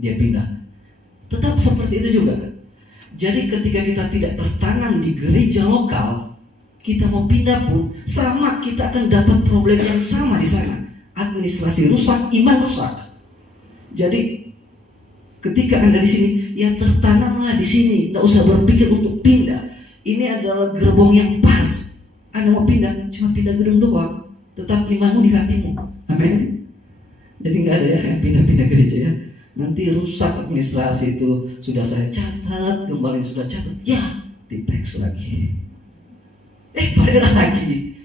dia pindah. Tetap seperti itu juga. Jadi ketika kita tidak tertanam di gereja lokal, kita mau pindah pun sama, kita akan dapat problem yang sama di sana. Administrasi rusak, iman rusak. Jadi ketika Anda di sini, ya tertanamlah di sini, nggak usah berpikir untuk pindah. Ini adalah gerbong yang pas. Anda mau pindah, cuma pindah gedung doang, tetap imanmu di hatimu. Amin. Jadi nggak ada ya yang pindah-pindah gereja ya. Nanti rusak administrasi itu, sudah saya catat, kembali sudah catat, ya dipex lagi. Balik lagi.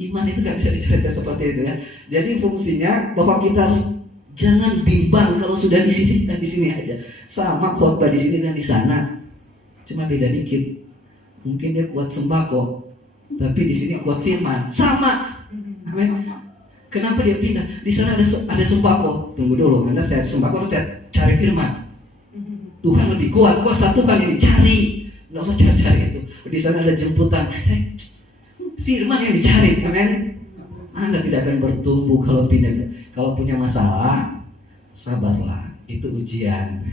Iman itu nggak bisa dicerca seperti itu ya. Jadi fungsinya bahwa kita harus jangan bimbang kalau sudah di sini dan di sini aja. Sama khotbah di sini dan di sana, cuma beda dikit. Mungkin dia kuat sembako, tapi di sini kuat firman. Sama. Amin. Kenapa dia pindah? Di sana ada sembako. Tunggu dulu, Anda saya sembako harus cari firman. Tuhan lebih kuat, kuasa Tuhan yang dicari. Nggak usah cari-cari itu. Di sana ada jemputan. Firman yang dicari, amin. Anda tidak akan bertumbuh kalau pindah. Kalau punya masalah, sabarlah. Itu ujian.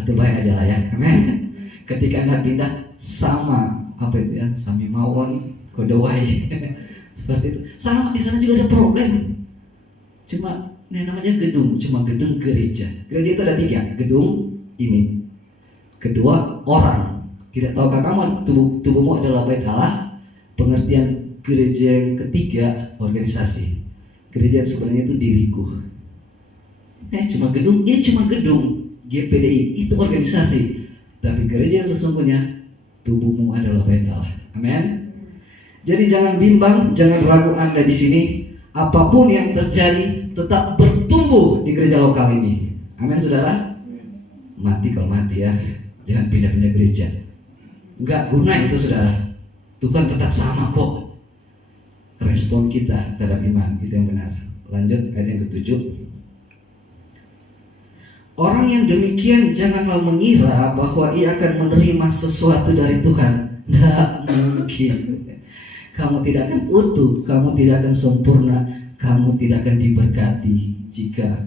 Atau baik aja lah ya, amin. Ketika Anda pindah, sama apa itu ya? Sami mawon, kodowai. Seperti itu. Sama di sana juga ada problem. Cuma ini namanya gedung, cuma gedung gereja. Gereja itu ada 3, gedung ini. Kedua, orang. Tidak tahukah kamu tubuhmu adalah bait Allah? Pengertian gereja yang ketiga, organisasi. Gereja sebenarnya itu diriku. Cuma gedung, cuma gedung. GPDI itu organisasi. Tapi gereja yang sesungguhnya, tubuhmu adalah bait Allah. Amin. Jadi jangan bimbang, jangan ragu Anda di sini. Apapun yang terjadi, tetap bertumbuh di gereja lokal ini. Amin, saudara. Mati kalau mati ya, jangan pindah-pindah gereja. Nggak guna itu saudara. Tuhan tetap sama kok. Respon kita terhadap iman itu yang benar. Lanjut ayat yang ke-7. Orang yang demikian janganlah mengira bahwa ia akan menerima sesuatu dari Tuhan. Tidak mungkin. Kamu tidak akan utuh, kamu tidak akan sempurna, kamu tidak akan diberkati jika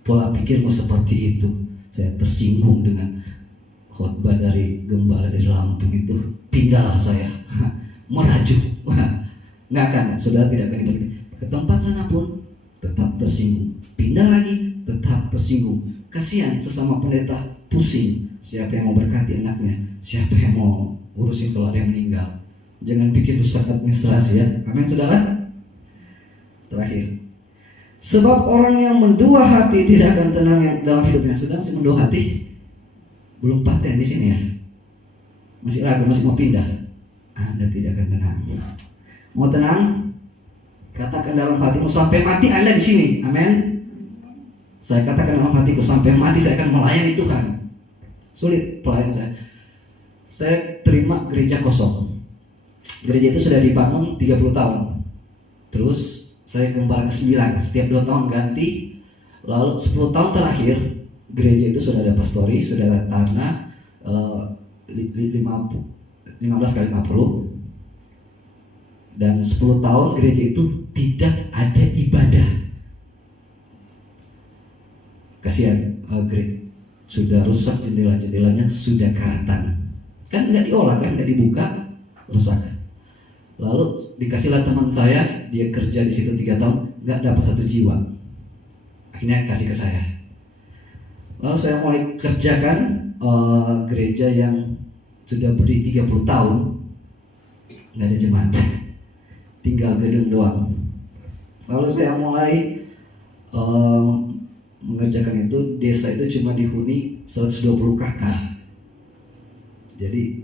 pola pikirmu seperti itu. Saya tersinggung dengan khotbah dari gembala dari Lampung itu. Pindahlah saya, merajuk. Nggak akan, saudara tidak akan diberkati. Ke tempat sana pun tetap tersinggung. Pindah lagi, tetap tersinggung. Kasihan sesama pendeta, pusing. Siapa yang mau berkati anaknya? Siapa yang mau urusin kalau ada yang meninggal? Jangan bikin rusak administrasi ya. Amin saudara. Terakhir, sebab orang yang mendua hati tidak akan tenang dalam hidupnya. Sudah masih mendua hati? Belum paten di sini ya? Masih ragu, masih mau pindah? Anda tidak akan tenang. Mau tenang? Katakan dalam hatimu sampai mati Anda di sini. Amin. Saya katakan dalam hatiku sampai mati saya akan melayani Tuhan. Sulit pelayanan saya. Saya terima gereja kosong. Gereja itu sudah dibangun 30 tahun. Terus saya gembala ke-9. Setiap 2 tahun ganti. Lalu 10 tahun terakhir gereja itu sudah ada pastori, sudah ada tanah 15 kali 50. Dan 10 tahun gereja itu tidak ada ibadah. Kasihan sudah rusak jendela-jendelanya, sudah karatan. Kan nggak diolah kan, nggak dibuka, rusak. Lalu dikasihlah teman saya, dia kerja di situ 3 tahun, nggak dapat 1 jiwa. Akhirnya kasih ke saya. Lalu saya mulai kerjakan gereja yang sudah berdiri 30 tahun, nggak ada jemaat, tinggal gedung doang. Lalu saya mulai mengerjakan itu. Desa itu cuma dihuni 120 kakak. Jadi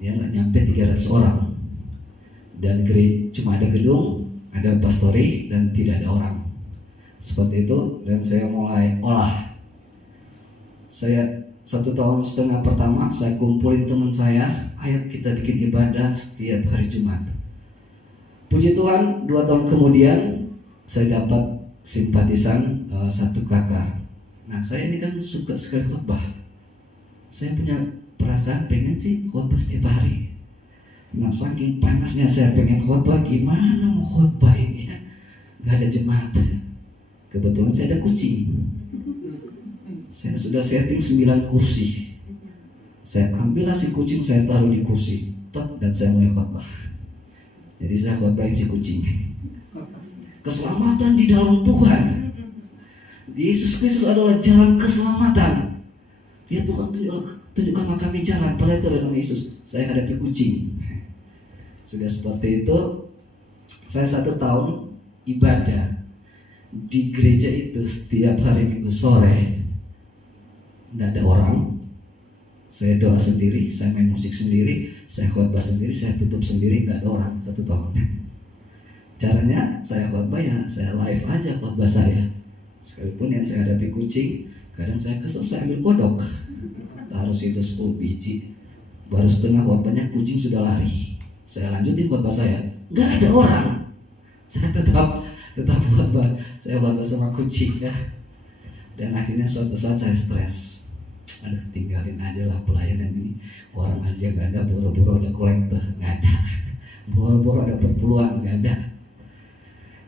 ya nggak nyampe 300 orang. Dan cuma ada gedung, ada pastori, dan tidak ada orang. Seperti itu. Dan saya mulai olah. Saya 1,5 tahun pertama saya kumpulin teman saya, ayo kita bikin ibadah setiap hari Jumat. Puji Tuhan, 2 tahun kemudian saya dapat simpatisan 1 kakak. Nah saya ini kan suka sekali khotbah. Saya punya perasaan pengen sih khotbah setiap hari. Nah saking panasnya saya pengen khotbah, gimana mau khotbah ini ya? Gak ada jemaat. Kebetulan saya ada kucing. Saya sudah setting 9 kursi. Saya ambil si kucing, saya taruh di kursi, dan saya mulai khotbah. Jadi saya khotbahin si kucing. Keselamatan di dalam Tuhan. Yesus Kristus adalah jalan keselamatan. Ya Tuhan, tunjukkanlah kami jalan. Pada itu adalah Yesus. Saya hadapi kucing. Sudah seperti itu, saya 1 tahun ibadah di gereja itu setiap hari Minggu sore. Tidak ada orang. Saya doa sendiri, saya main musik sendiri, saya khotbah sendiri, saya tutup sendiri. Tidak ada orang 1 tahun. Caranya saya khotbah ya saya live aja khotbah saya. Sekalipun yang saya hadapi kucing, kadang saya kesel, saya ambil kodok, taruh situ 10 biji. Baru setengah khotbahnya kucing sudah lari. Saya lanjutin khotbah saya, nggak ada orang. Saya tetap khotbah. Saya khotbah sama kucing ya. Dan akhirnya suatu saat saya stres. Aduh, tinggalin aja lah pelayanan ini. Orang aja nggak ada, boro-boro ada kolektor, nggak ada. Boro-boro ada perpuluhan, nggak ada.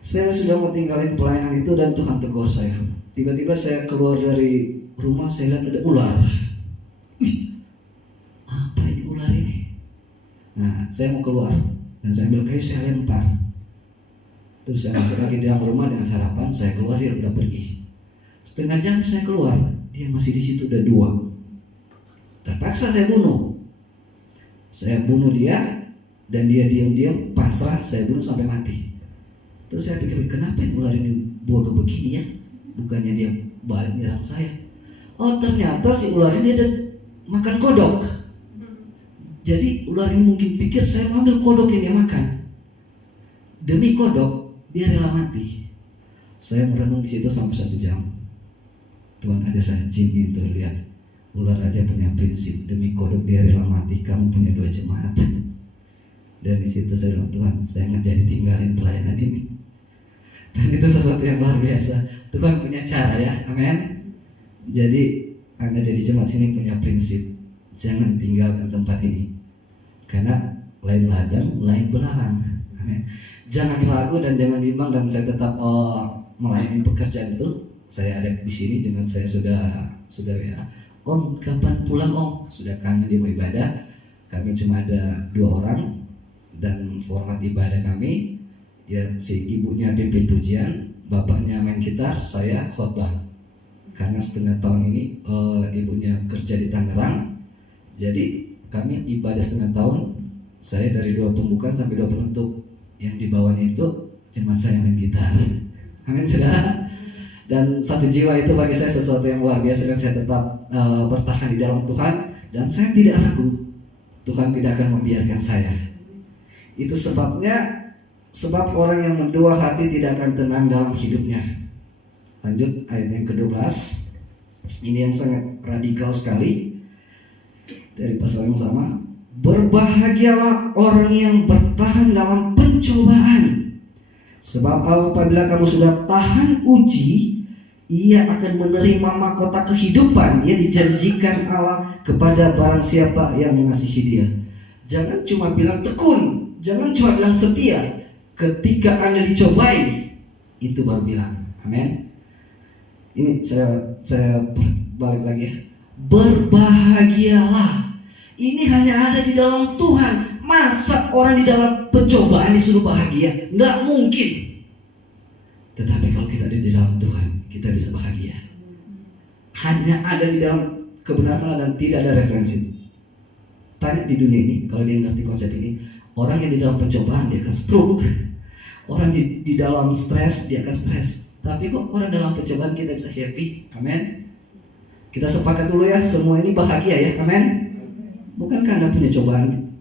Saya sudah mau tinggalin pelayanan itu dan Tuhan tegur saya. Tiba-tiba saya keluar dari rumah, saya lihat ada ular. Apa ini ular ini? Nah, saya mau keluar dan saya ambil kayu, saya lempar. Terus saya masuk lagi di dalam rumah dengan harapan saya keluar, dia udah pergi. Setengah jam saya keluar, dia masih di situ, udah 2. Terpaksa saya bunuh. Saya bunuh dia dan dia diam-diam pasrah, saya bunuh sampai mati. Terus saya pikir, kenapa ular ini bodoh begini ya? Bukannya dia balik nyerang saya. Oh ternyata si ular ini ada makan kodok. Jadi ular ini mungkin pikir saya ambil kodok yang dia makan. Demi kodok dia rela mati. Saya merenung di situ sampai 1 jam. Tuhan aja saya jin itu lihat Ular aja punya prinsip, demi kodok dia rela mati, kamu punya 2 jemaat. Dan di situ saya bilang, Tuhan, saya nggak jadi tinggalin pelayanan ini. Dan itu sesuatu yang luar biasa. Tuhan punya cara ya, amin. Jadi Anda jadi jemaat sini punya prinsip, jangan tinggalkan tempat ini, karena lain ladang, lain belalang. Amin. Jangan ragu dan jangan bimbang, dan saya tetap melayani pekerjaan itu. Saya ada di sini dengan saya sudah ya. Om, kapan pulang Om? Sudah kangen dia mau ibadah. Kami cuma ada 2 orang dan format ibadah kami ya, si ibunya pimpin pujian, bapaknya main gitar, saya khotbah. Karena setengah tahun ini ibunya kerja di Tangerang, jadi kami ibadah setengah tahun. Saya dari 2 pembukaan sampai 2 penutup. Yang di bawahnya itu jemaat saya main gitar. Amin saudara. Dan 1 jiwa itu bagi saya sesuatu yang luar biasa, dan saya tetap bertahan di dalam Tuhan, dan saya tidak ragu Tuhan tidak akan membiarkan saya. Itu sebab orang yang mendua hati tidak akan tenang dalam hidupnya. Lanjut ayat yang ke-12. Ini yang sangat radikal sekali dari pasal yang sama. Berbahagialah orang yang bertahan dalam pencobaan, sebab apabila kamu sudah tahan uji, ia akan menerima mahkota kehidupan yang dijanjikan Allah kepada barang siapa yang mengasihi dia. Jangan cuma bilang tekun, jangan cuma bilang setia. Ketika Anda dicobai, itu baru bilang amin. Ini saya balik lagi ya. Berbahagialah. Ini hanya ada di dalam Tuhan. Masa orang di dalam pencobaan disuruh bahagia? Nggak mungkin. Tetapi kalau kita ada di dalam Tuhan, kita bisa bahagia. Hanya ada di dalam kebenaran dan tidak ada referensi. Tanya di dunia ini, kalau dia ngerti konsep ini, orang yang di dalam pencobaan dia akan stroke. Orang di dalam stres dia akan stres. Tapi kok orang dalam pencobaan kita bisa happy? Amin. Kita sepakat dulu ya, semua ini bahagia ya, amin. Bukankah Anda punya cobaan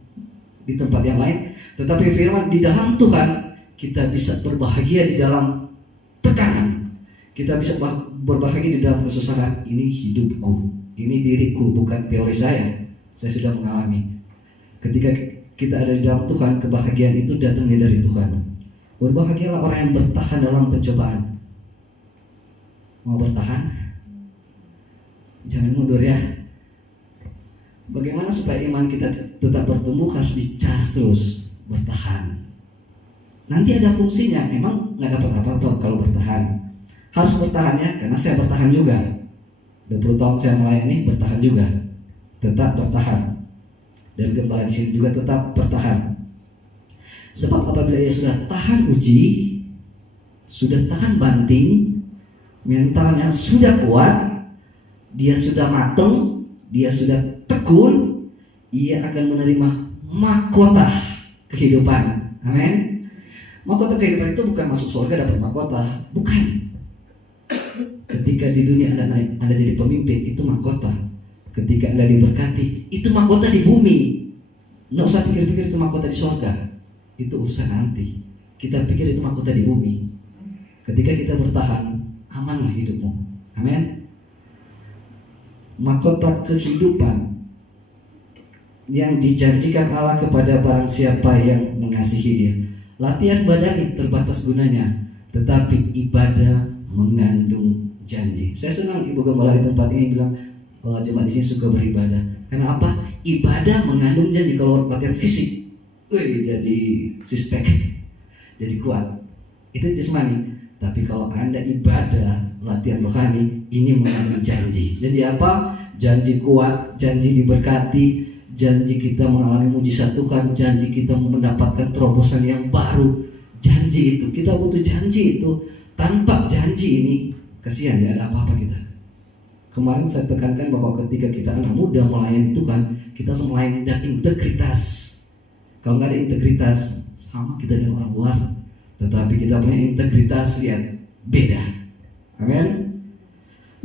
di tempat yang lain? Tetapi firman, di dalam Tuhan kita bisa berbahagia di dalam tekanan. Kita bisa berbahagia di dalam kesusahan. Ini hidupku, ini diriku, bukan teori saya. Saya sudah mengalami. Ketika kita ada di dalam Tuhan, kebahagiaan itu datangnya dari Tuhan. Berbahagialah orang yang bertahan dalam pencobaan. Mau bertahan? Jangan mundur ya. Bagaimana supaya iman kita tetap bertumbuh? Harus dicas terus, bertahan. Nanti ada fungsinya. Emang nggak dapat apa-apa kalau bertahan. Harus bertahan ya, karena saya bertahan juga. 20 tahun saya melayani, bertahan juga. Tetap bertahan. Dan gembala di sini juga tetap bertahan. Sebab apabila ia sudah tahan uji, sudah tahan banting, mentalnya sudah kuat, dia sudah mateng, dia sudah tekun, ia akan menerima mahkota kehidupan. Amin. Mahkota kehidupan itu bukan masuk surga dapat mahkota, bukan. Ketika di dunia Anda jadi pemimpin, itu mahkota. Ketika Anda diberkati, itu mahkota di bumi. Nggak usah pikir-pikir itu mahkota di surga. Itu urusan nanti. Kita pikir itu mahkota di bumi. Ketika kita bertahan, amanlah hidupmu. Amin. Mahkota kehidupan yang dijanjikan Allah kepada barang siapa yang mengasihi dia. Latihan badani terbatas gunanya, tetapi ibadah mengandung janji. Saya senang Ibu Gembala di tempat ini bilang, jemaat di sini suka beribadah. Karena apa? Ibadah mengandung janji. Kalau latihan fisik, jadi sispek, jadi kuat. Itu jasmani. Tapi kalau Anda ibadah, latihan rohani, ini mengandung janji. Janji apa? Janji kuat, janji diberkati, janji kita mengalami mujizat Tuhan, janji kita mendapatkan terobosan yang baru. Janji itu, kita butuh janji itu. Tanpa janji ini, kasihan ya, ada apa-apa kita. Kemarin saya tekankan bahwa ketika kita anak muda melayani Tuhan, kita harus melayani dan integritas. Kalau nggak ada integritas, sama kita dengan orang luar. Tetapi kita punya integritas, lihat, beda. Amin.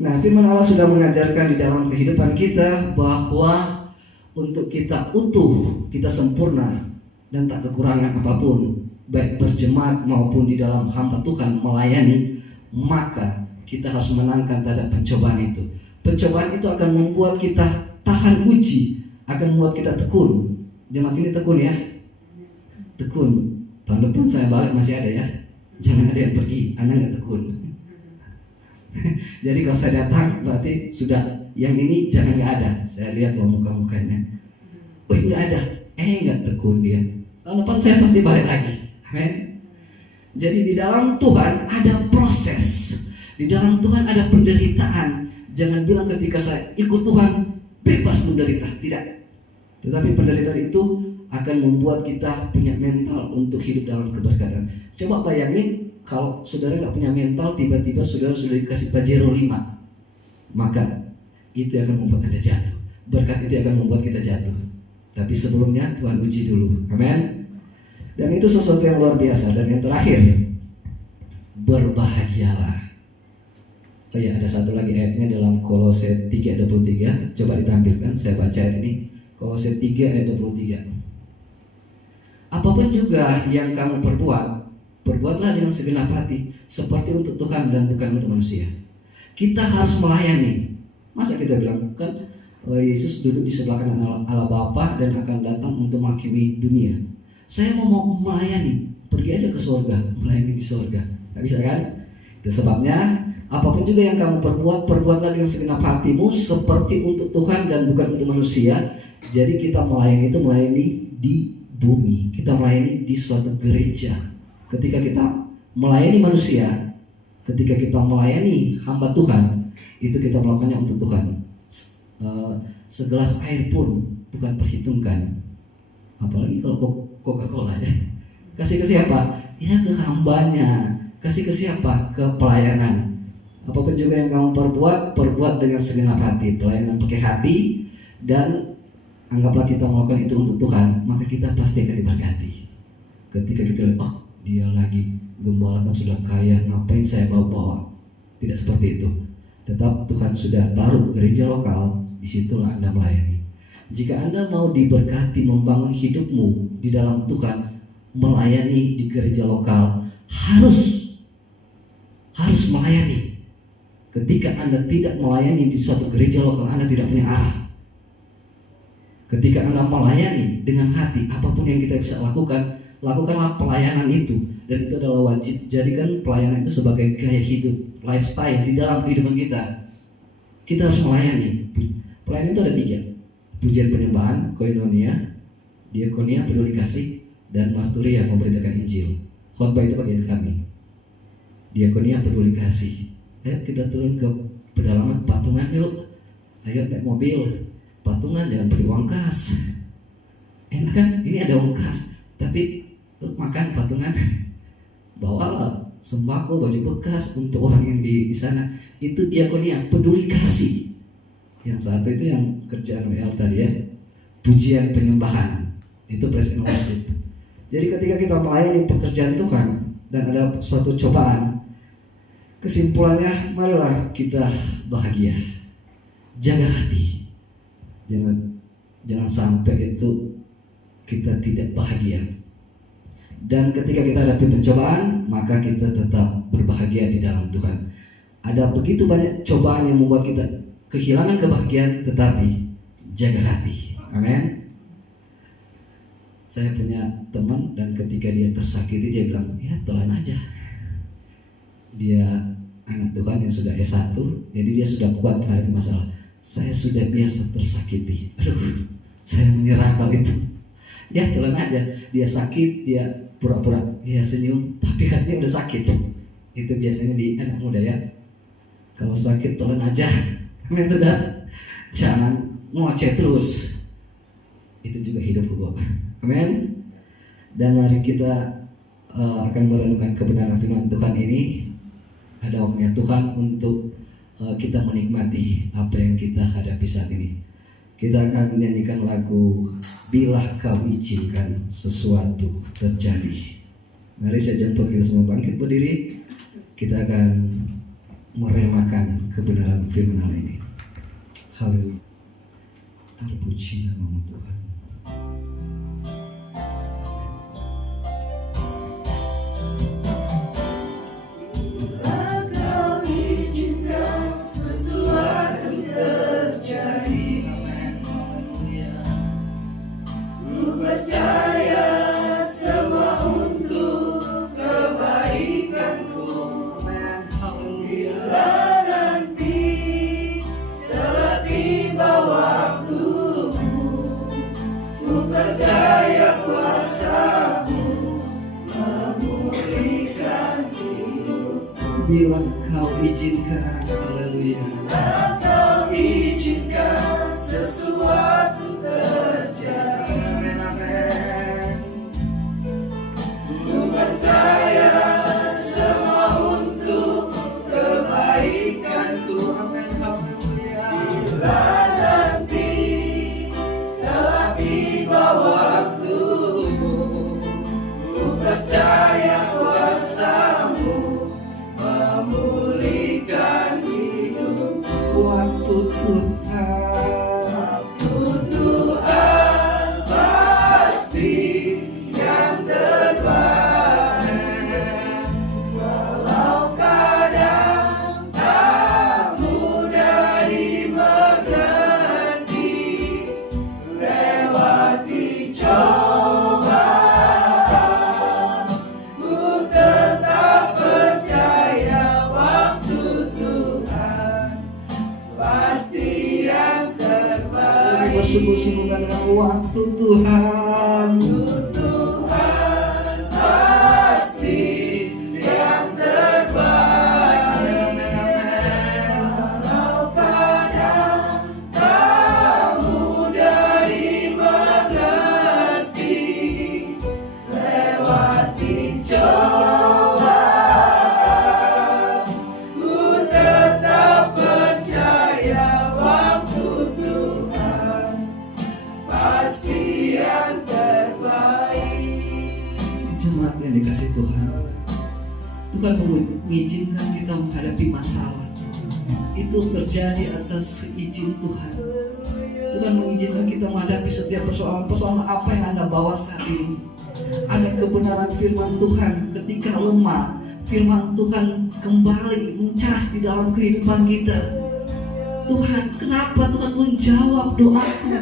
Nah, firman Allah sudah mengajarkan di dalam kehidupan kita bahwa untuk kita utuh, kita sempurna dan tak kekurangan apapun, baik berjemaat maupun di dalam hamba Tuhan melayani, maka kita harus menangkan terhadap pencobaan itu. Pencobaan itu akan membuat kita tahan uji, akan membuat kita tekun. Jemaat sini tekun ya, tekun. Tahun depan saya balik masih ada ya, jangan ada yang pergi, Anda nggak tekun. Jadi kalau saya datang berarti sudah, yang ini jangan nggak ada. Saya lihat loh muka-mukanya, nggak ada, nggak tekun dia. Tahun depan saya pasti balik lagi. Amen. Jadi di dalam Tuhan ada proses, di dalam Tuhan ada penderitaan. Jangan bilang ketika saya ikut Tuhan bebas menderita, tidak. Tetapi penderitaan itu akan membuat kita punya mental untuk hidup dalam keberkatan. Coba bayangin kalau saudara nggak punya mental, tiba-tiba saudara sudah dikasih Pajero 5, maka itu akan membuat Anda jatuh. Berkat itu akan membuat kita jatuh. Tapi sebelumnya Tuhan uji dulu. Amin. Dan itu sesuatu yang luar biasa. Dan yang terakhir, berbahagialah. Oh ya, ada satu lagi ayatnya dalam Kolose 3:23. Coba ditampilkan, saya baca ayat ini. Kolose 3:23. Apapun juga yang kamu perbuat, perbuatlah dengan segenap hati, seperti untuk Tuhan dan bukan untuk manusia. Kita harus melayani. Masa kita bilang kan Yesus duduk di sebelah kanan Allah Bapa dan akan datang untuk menghakimi dunia. Saya mau melayani, pergi aja ke surga, melayani di surga. Gak bisa kan? Itu sebabnya apapun juga yang kamu perbuat, perbuatlah dengan segenap hatimu seperti untuk Tuhan dan bukan untuk manusia. Jadi kita melayani itu melayani di bumi. Kita melayani di suatu gereja. Ketika kita melayani manusia, ketika kita melayani hamba Tuhan, itu kita melakukannya untuk Tuhan. Segelas air pun Tuhan perhitungkan. Apalagi kalau Coca-Cola ya. Kasih ke siapa? Ya ke hambanya. Kasih ke siapa? Ke pelayanan. Apapun juga yang kamu perbuat, perbuat dengan segenap hati. Pelayanan pakai hati. Dan anggaplah kita melakukan itu untuk Tuhan, maka kita pasti akan diberkati. Ketika kita lihat, oh dia lagi gembala kan sudah kaya, ngapain saya bawa-bawa? Tidak seperti itu. Tetap Tuhan sudah taruh gereja lokal, disitulah Anda melayani. Jika Anda mau diberkati membangun hidupmu di dalam Tuhan, melayani di gereja lokal, harus melayani. Ketika Anda tidak melayani di suatu gereja lokal, Anda tidak punya arah. Ketika Anda melayani dengan hati, apapun yang kita bisa lakukan, lakukanlah pelayanan itu. Dan itu adalah wajib. Jadikan pelayanan itu sebagai gaya hidup, lifestyle di dalam kehidupan kita. Kita harus melayani. Pelayanan itu ada 3. Pujian penyembahan, koinonia, diakonia, peduli kasih, dan marturia, memberitakan Injil. Khotbah itu bagian kami. Diakonia, peduli kasih. Ayo kita turun ke pedalaman patungan yuk. Ayo naik mobil patungan, jangan beli uang kas. Enak kan? Ini ada uang kas, tapi makan patungan. Bawalah sembako, baju bekas untuk orang yang di sana. Itu diakonia, peduli kasih. Yang satu itu yang kerjaan WL tadi ya, pujian penyembahan. Itu praise and worship. Jadi ketika kita melayani pekerjaan Tuhan dan ada suatu cobaan, kesimpulannya marilah kita bahagia. Jaga hati. Jangan sampai itu kita tidak bahagia. Dan ketika kita hadapi pencobaan, maka kita tetap berbahagia di dalam Tuhan. Ada begitu banyak cobaan yang membuat kita kehilangan kebahagiaan, tetapi jaga hati. Amin. Saya punya teman dan ketika dia tersakiti, dia bilang, ya telan aja. Dia anak Tuhan yang sudah S1, jadi dia sudah kuat menghadapi masalah. Saya sudah biasa tersakiti. Aduh, saya menyerah kalau itu. Ya telan aja. Dia sakit, dia pura-pura, dia senyum, tapi hatinya udah sakit. Itu biasanya di anak muda ya. Kalau sakit telan aja. Amin, sudah. Jangan ngoceh terus. Itu juga hidup gua. Amin. Dan mari kita akan merenungkan kebenaran firman Tuhan ini. Ada waktunya Tuhan untuk kita menikmati apa yang kita hadapi saat ini. Kita akan menyanyikan lagu Bila Kau Izinkan Sesuatu Terjadi. Mari saya jemput kita semua bangkit berdiri. Kita akan meremakan kebenaran firman ini. Haleluya. Terpuji namamu Tuhan. Kau izinkan sesuatu Bila kau izinkan, haleluya. Kau izinkan sesuatu terjadi. Amin, amin. Ku percaya semua untuk kebaikanku. Amin, haleluya. Bila nanti telah tiba waktumu, ku percaya kuasa-Mu memulihkan hidup. Waktu Tuhan pasti yang terbaik. Walau kadang tak mudah dimengerti, lewati cobaan, ku tetap percaya waktu Tuhan pasti yang terbaik. Bersungguh-sungguh dengan waktu Tuhan. Tuhan pasti yang terbaik. Walau kadang tak mudah dimengerti, lewati cobaan, ku tetap percaya waktu Tuhan pasti yang terbaik. Jemaat yang dikasih Tuhan, Tuhan mengizinkan kita menghadapi masalah. Itu terjadi atas izin Tuhan. Tuhan mengizinkan kita menghadapi setiap persoalan apa yang Anda bawa saat ini. Ada kebenaran firman Tuhan ketika lemah, firman Tuhan kembali mencas di dalam kehidupan kita. Tuhan, kenapa Tuhan menjawab doaku?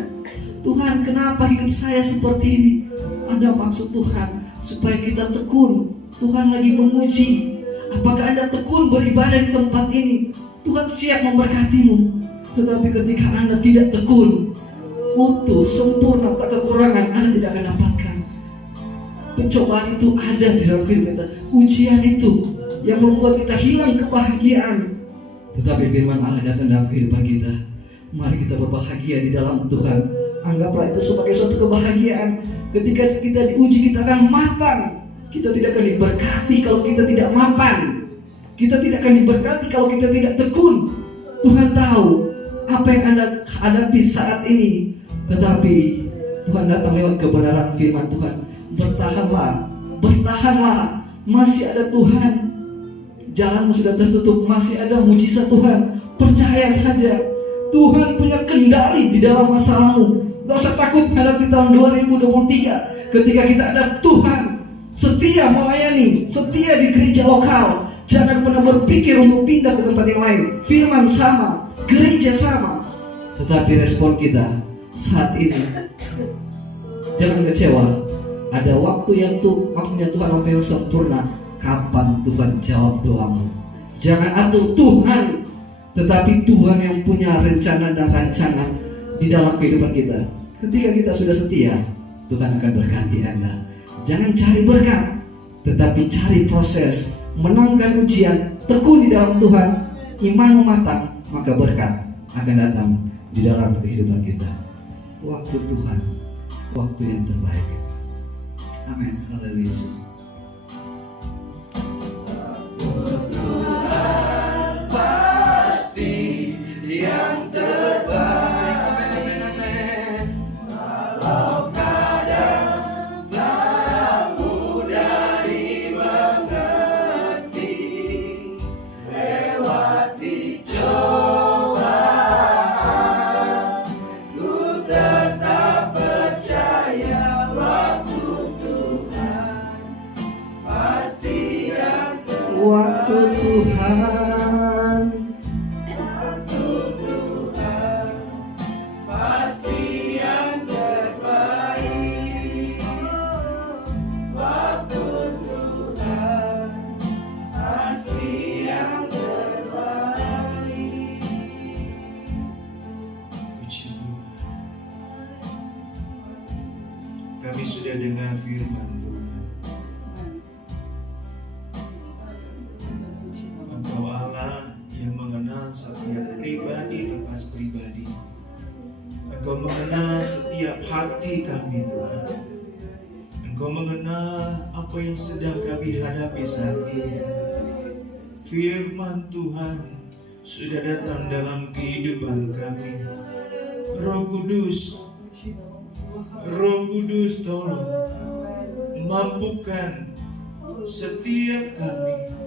Tuhan, kenapa hidup saya seperti ini? Ada maksud Tuhan supaya kita tekun. Tuhan lagi menguji apakah Anda tekun beribadah di tempat ini. Tuhan siap memberkatimu. Tetapi ketika Anda tidak tekun, utuh, sempurna, tak kekurangan, Anda tidak akan dapatkan. Pencobaan itu ada di dalam hidup kita. Ujian itu yang membuat kita hilang kebahagiaan. Tetapi firman Allah datang dalam kehidupan kita. Mari kita berbahagia di dalam Tuhan. Anggaplah itu sebagai suatu kebahagiaan. Ketika kita diuji, kita akan matang. Kita tidak akan diberkati kalau kita tidak mapan. Kita tidak akan diberkati kalau kita tidak tekun. Tuhan tahu apa yang Anda hadapi saat ini. Tetapi Tuhan datang lewat kebenaran firman Tuhan. Bertahanlah, bertahanlah. Masih ada Tuhan. Jalanmu sudah tertutup, masih ada mujizat Tuhan. Percaya saja, Tuhan punya kendali di dalam masalahmu. Tidak usah takut menghadapi tahun 2023. Ketika kita ada Tuhan setia melayani, setia di gereja lokal. Jangan pernah berpikir untuk pindah ke tempat yang lain. Firman sama, gereja sama, tetapi respon kita saat ini, jangan kecewa. Ada waktunya Tuhan, waktu yang sempurna. Kapan Tuhan jawab doamu? Jangan atur Tuhan, tetapi Tuhan yang punya rencana dan rancangan di dalam kehidupan kita. Ketika kita sudah setia, Tuhan akan berkati Anda. Jangan cari berkat, tetapi cari proses. Menangkan ujian, tekun di dalam Tuhan, iman matang, maka berkat akan datang di dalam kehidupan kita. Waktu Tuhan, waktu yang terbaik. Amin. Haleluya Yesus. Tuhan pasti yang terbaik. Amin, amin, amin. Walau kadang tak mudah dimengerti, lewati cobaan, ku tetap percaya waktu Tuhan pasti yang terbaik. Waktu Tuhan, waktu Tuhan pasti yang terbaik. Waktu Tuhan pasti yang terbaik. Puji Tuhan. Kami sudah dengar firman Tuhan. Engkau mengenal setiap hati kami Tuhan. Engkau mengenal apa yang sedang kami hadapi saat ini. Firman Tuhan sudah datang dalam kehidupan kami. Roh Kudus tolong mampukan setiap kami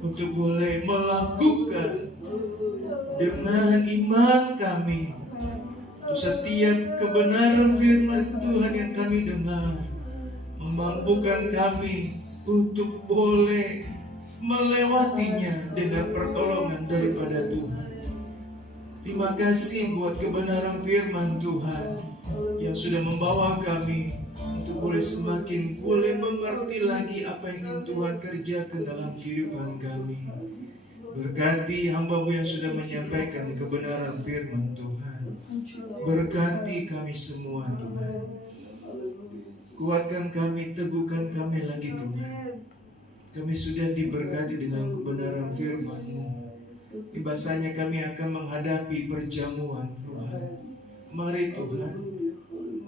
untuk boleh melakukan dengan iman kami setiap kebenaran firman Tuhan yang kami dengar, memampukan kami untuk boleh melewatinya dengan pertolongan daripada Tuhan. Terima kasih buat kebenaran firman Tuhan yang sudah membawa kami untuk boleh semakin boleh mengerti lagi apa yang ingin Tuhan kerjakan dalam kehidupan kami. Berkati hamba-Mu yang sudah menyampaikan kebenaran firman Tuhan. Berkati kami semua Tuhan. Kuatkan kami, teguhkan kami lagi Tuhan. Kami sudah diberkati dengan kebenaran firman-Mu. Bahasanya kami akan menghadapi perjamuan Tuhan. Mari Tuhan,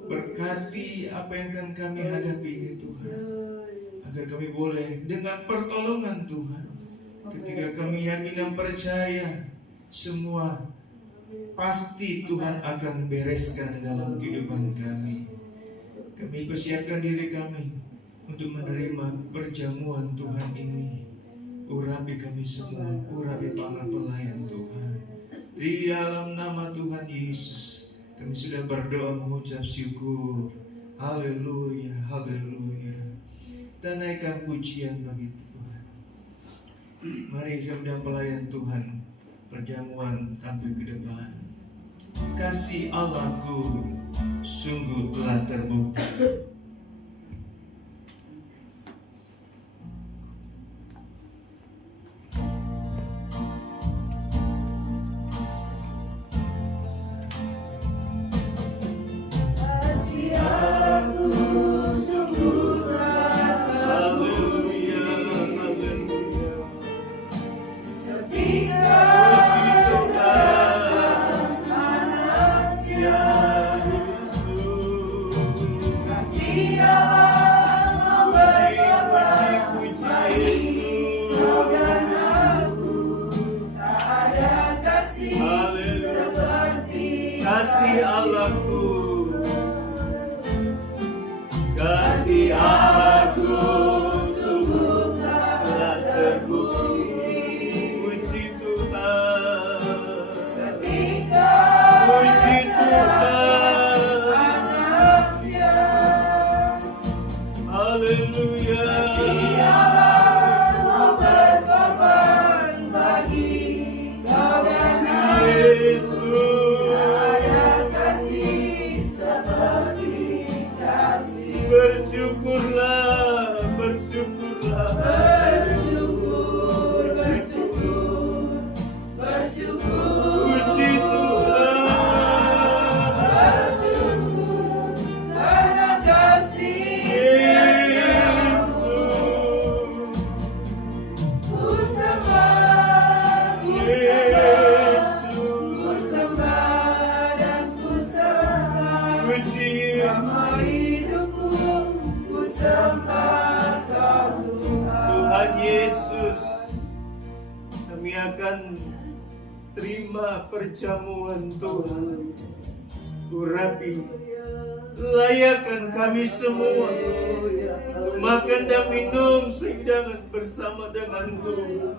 berkati apa yang akan kami hadapi ini Tuhan, agar kami boleh dengan pertolongan Tuhan, ketika kami yakin dan percaya semua pasti Tuhan akan bereskan dalam kehidupan kami. Kami persiapkan diri kami untuk menerima perjamuan Tuhan ini. Urapi kami semua, urapi para pelayan Tuhan. Di dalam nama Tuhan Yesus, kami sudah berdoa mengucap syukur. Haleluya, haleluya. Dan naikkan pujian bagi Tuhan. Mari saudara pelayan Tuhan, perjamuan tampil ke depan. Kasih Allahku sungguh telah terbukti. Perjamuan Tuhan, urapi, layakan kami semua makan dan minum sehidangan bersama dengan Tuhan,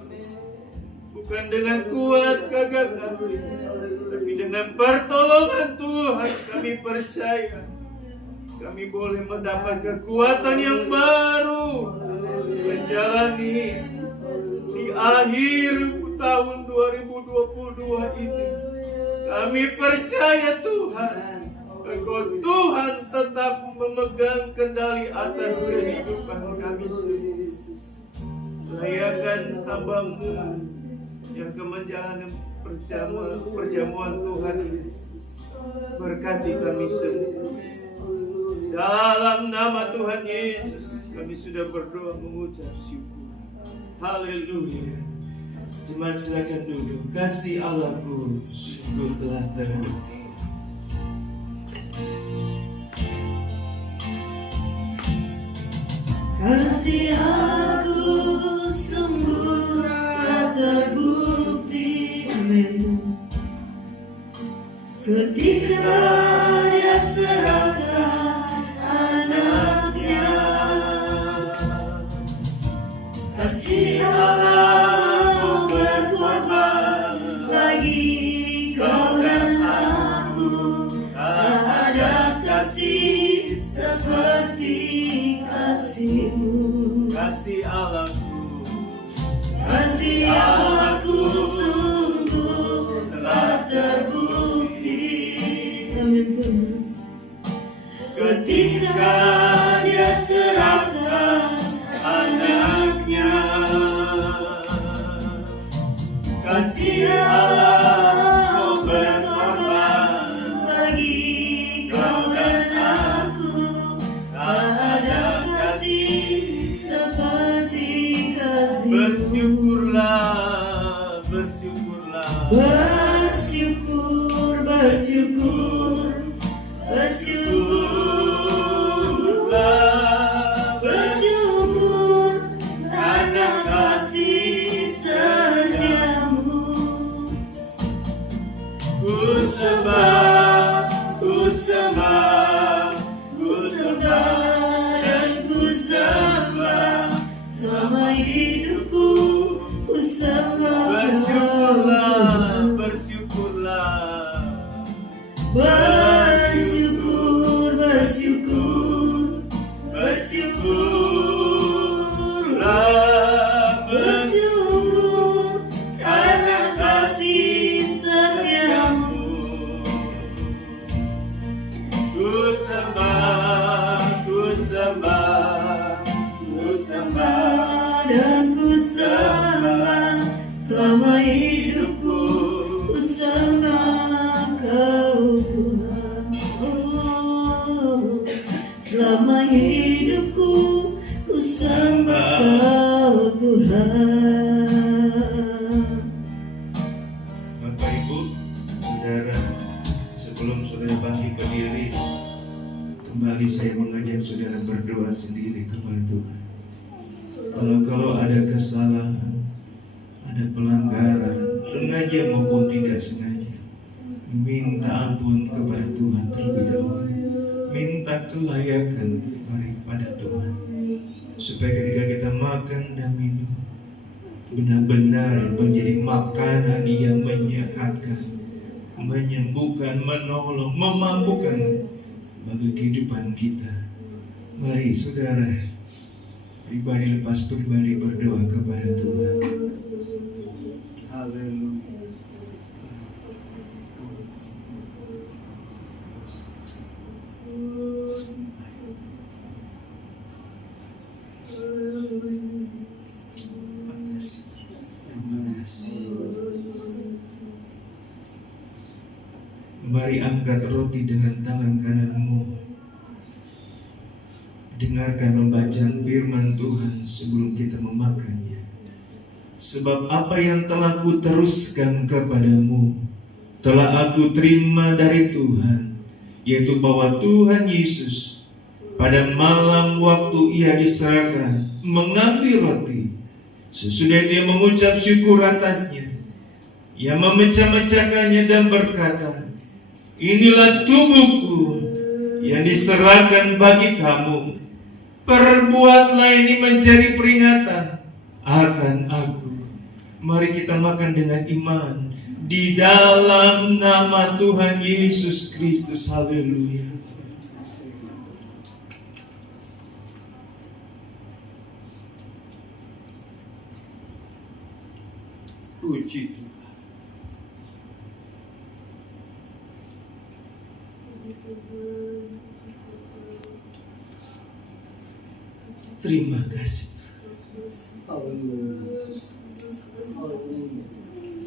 bukan dengan kuat gagah kami, tapi dengan pertolongan Tuhan. Kami percaya kami boleh mendapat kekuatan yang baru menjalani di akhir tahun 2022 ini. Kami percaya Tuhan, Engkau Tuhan tetap memegang kendali atas kehidupan kami semua. Layakan hamba-Mu yang kemenjangan perjamuan Tuhan ini. Berkati kami semua. Dalam nama Tuhan Yesus, kami sudah berdoa mengucap syukur. Haleluya. Jemaat silakan duduk. Kasih Allahku sungguh telah terbukti. Kasih aku sungguh tak terbukti. Amin. Ketika Dia serahkan anaknya, kasih Allah berkorban bagi kau dan aku. Tak ada kasih seperti kasih-Mu. Kasih Allahku, Kasih Allahku sungguh tak terbukti. Amin Tuhan. Ketika Dia serahkan anaknya, kasih Allah berkorban bagi kau dan aku. Tak ada kasih seperti kasih-Mu. bersyukurlah, bersyukurlah. Bersyukur, bersyukur, bersyukurlah, bersyukur karena kasih setiamu. Ku sembah, ku sembah, Ku sembah dan ku sembah selama hidupku. Ku sembah bersyukurlah, bersyukurlah. Bersyukur, bersyukur, bersyukurlah, bersyukur karena kasih setiamu. Ku sembah, ku sembah, ku sembah. Dan ku sembah selama hidupku. Ku sembah Kau Tuhan. Oh, selama hidupku ku sembah Kau Tuhan. Bapak Ibu, Saudara, sebelum Saudara bangkit berdiri, kembali saya mengajak Saudara berdoa sendiri kepada Tuhan. Kalau ada kesalahan, ada pelanggaran, sengaja maupun tidak sengaja, minta ampun kepada Tuhan terlebih dahulu. Minta kelayakan daripada Tuhan, supaya ketika kita makan dan minum, benar-benar menjadi makanan yang menyehatkan, menyembuhkan, menolong, memampukan bagi kehidupan kita. Mari saudara, pribadi lepas pribadi berdoa kepada Tuhan. Haleluya. Terima kasih. Mari angkat roti dengan tangan kananmu. Dengarkan pembacaan firman Tuhan sebelum kita memakannya. Sebab apa yang telah kuteruskan kepadamu telah aku terima dari Tuhan, yaitu bahwa Tuhan Yesus pada malam waktu Ia diserahkan mengambil roti. Sesudah itu Ia mengucap syukur atasnya, Ia memecah-mecahkannya dan berkata, inilah tubuhku yang diserahkan bagi kamu. Perbuatlah ini menjadi peringatan akan aku. Mari kita makan dengan iman di dalam nama Tuhan Yesus Kristus. Haleluya. Puji Tuhan. Terima kasih.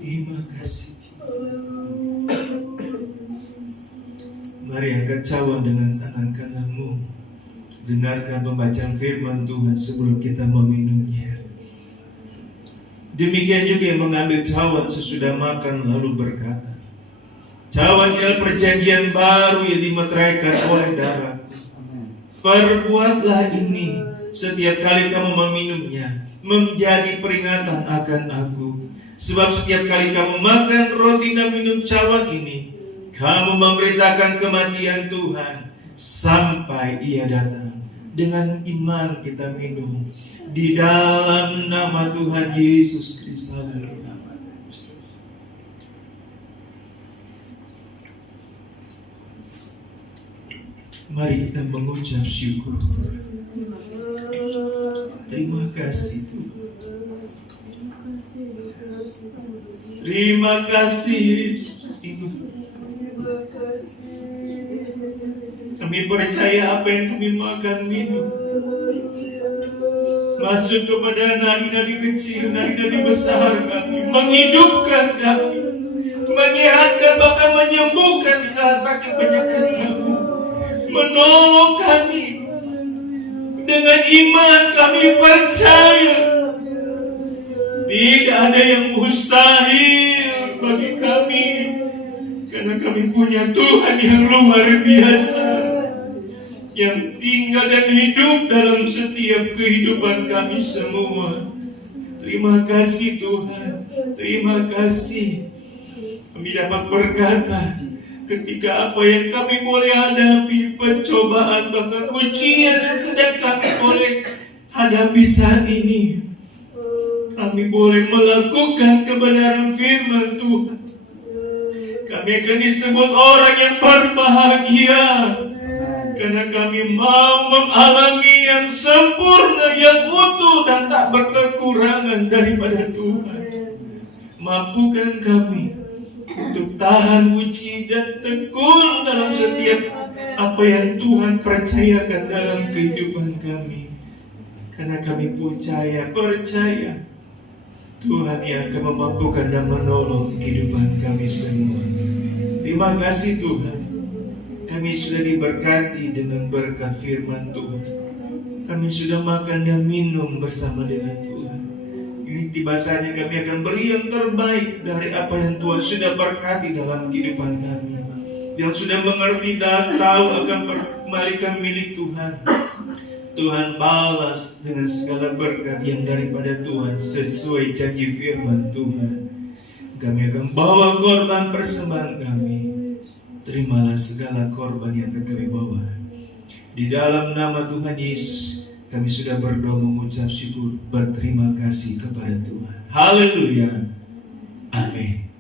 Terima kasih. Mari angkat cawan dengan tangan kananmu. Dengarkan pembacaan firman Tuhan sebelum kita meminumnya. Demikian juga yang mengambil cawan sesudah makan lalu berkata, cawan ialah perjanjian baru yang dimeteraikan oleh darahku. Perbuatlah ini setiap kali kamu meminumnya menjadi peringatan akan aku. Sebab setiap kali kamu makan roti dan minum cawan ini, kamu memberitakan kematian Tuhan sampai Ia datang. Dengan iman kita minum di dalam nama Tuhan Yesus Kristus. Haleluya. Mari kita mengucap syukur. Terima kasih Tuhan. Terima kasih Yesus. Kami percaya apa yang kami makan minum masuk kepada nadi-nadi kecil, nadi-nadi besar kami, menghidupkan kami, menyehatkan, bahkan menyembuhkan segala sakit penyakit kami, menolong kami. Dengan iman kami percaya tidak ada yang mustahil bagi kami, karena kami punya Tuhan yang luar biasa, yang tinggal dan hidup dalam setiap kehidupan kami semua. Terima kasih Tuhan, terima kasih. Kami dapat berkata, ketika apa yang kami boleh hadapi, pencobaan, bahkan ujian yang sedang kami boleh hadapi saat ini, kami boleh melakukan kebenaran firman Tuhan. Kami akan disebut orang yang berbahagia, karena kami mau mengalami yang sempurna, yang utuh dan tak berkekurangan daripada Tuhan. Mampukan kami untuk tahan uji dan tekun dalam setiap apa yang Tuhan percayakan dalam kehidupan kami. Karena kami percaya Tuhan yang akan memampukan dan menolong kehidupan kami semua. Terima kasih Tuhan. Kami sudah diberkati dengan berkat firman Tuhan. Kami sudah makan dan minum bersama dengan Tuhan. Ini tiba saatnya kami akan beri yang terbaik dari apa yang Tuhan sudah berkati dalam kehidupan kami. Yang sudah mengerti dan tahu akan kembalikan milik Tuhan. Tuhan balas dengan segala berkat yang daripada Tuhan sesuai janji firman Tuhan. Kami akan bawa korban persembahan kami. Terimalah segala korban yang akan kami bawa. Di dalam nama Tuhan Yesus, kami sudah berdoa mengucap syukur, berterima kasih kepada Tuhan. Haleluya. Amin.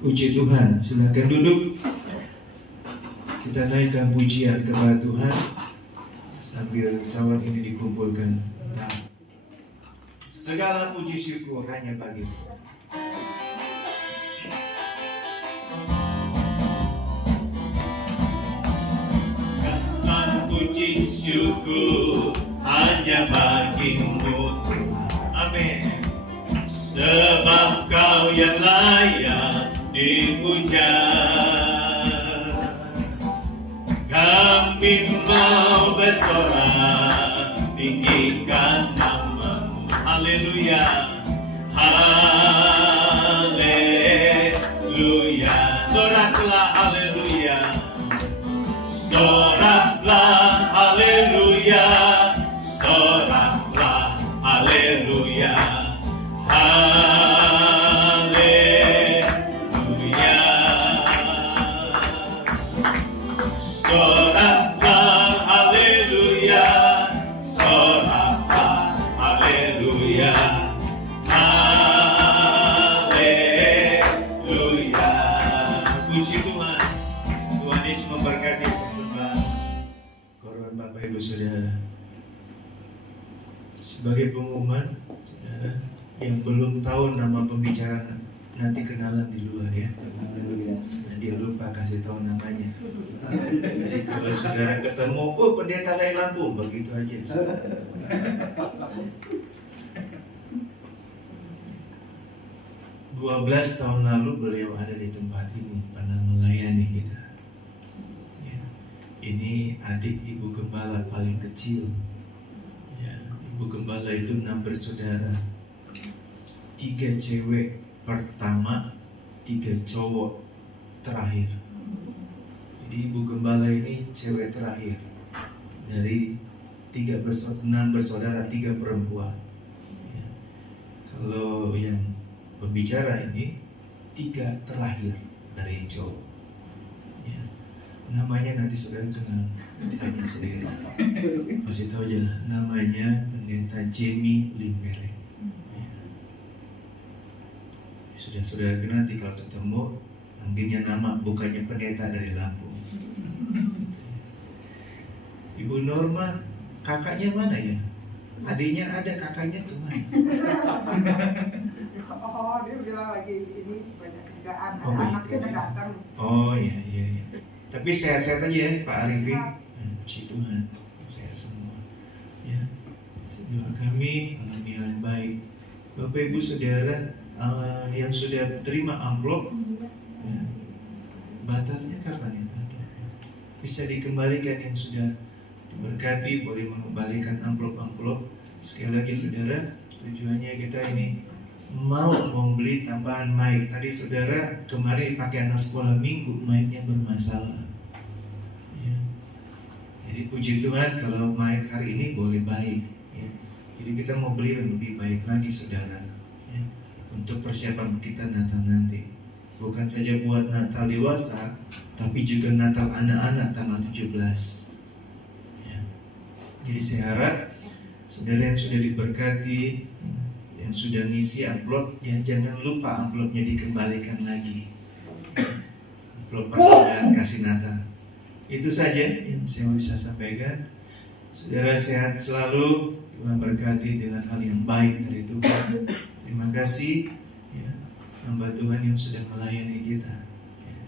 Puji Tuhan. Silakan duduk. Kita naikkan pujian kepada Tuhan sambil cawan ini dikumpulkan. Nah, segala puji syukur hanya bagi Tuhan. Puji syukur hanya bagimu, amin. Sebab Kau yang layak dipuja. Kami mau bersorak, tinggikan nama-Mu. Haleluya, haleluya. Soraklah haleluya, soraklah haleluya, soraklah haleluya, haleluya. Soraklah haleluya, soraklah haleluya, haleluya. Puji Tuhan. Tuhan Yesus memberkati persembahan korban Bapak Ibu Saudara. Sebagai pengumuman, saudara yang belum tahu nama pembicara nanti kenalan di luar ya. Nah, dia lupa kasih tahu namanya. Jadi kalau saudara ketemu, oh pendeta Lai Lampung, begitu aja. 12 tahun lalu beliau ada di tempat ini pernah melayani kita. Ya. Ini adik ibu gembala paling kecil. Ya. Ibu gembala itu 6 bersaudara. 3 cewek pertama, 3 cowok terakhir. Jadi ibu gembala ini cewek terakhir dari 6 bersaudara, 3 perempuan. Ya. Kalau yang pembicara ini 3 terakhir dari cowok. Ya. Namanya nanti saudara kenal, tanya sendiri. Masih tahu aja lah. Namanya Pendeta Jamie Limpere. Ya. Sudah saudara kenal, nanti kalau ketemu panggilnya nama, bukannya pendeta dari Lampung. Ibu Norma, kakaknya mana ya? Adiknya ada, kakaknya kemana? Oh, dia bilang lagi ini banyak kerjaan, Oh, baik, anaknya kerjaan. datang. Oh iya. Tapi sehat-sehat aja ya Pak Arifin. Puji Tuhan, sehat semua. Ya, doa kami mengalami hal yang baik. Bapak Ibu Saudara yang sudah terima amplop, ya, batasnya kapan ya? Bisa dikembalikan yang sudah diberkati, boleh mengembalikan amplop-amplop. Sekali lagi saudara, tujuannya kita ini mau membeli tambahan mic. Tadi saudara kemarin dipakai anak sekolah minggu, mic-nya bermasalah. Ya. Jadi puji Tuhan kalau mic hari ini boleh baik. Ya. Jadi kita mau beli yang lebih baik lagi saudara. Ya. Untuk persiapan kita Natal nanti. Bukan saja buat Natal dewasa, tapi juga Natal anak-anak tanggal 17. Ya. Jadi saya harap saudara yang sudah diberkati, yang sudah ngisi amplop, ya jangan lupa amplopnya dikembalikan lagi. Amplop pasangan kasih Natal. Itu saja yang saya bisa sampaikan. Saudara sehat selalu, Tuhan berkati dengan hal yang baik dari Tuhan. Terima kasih ya, hamba Tuhan yang sudah melayani kita ya,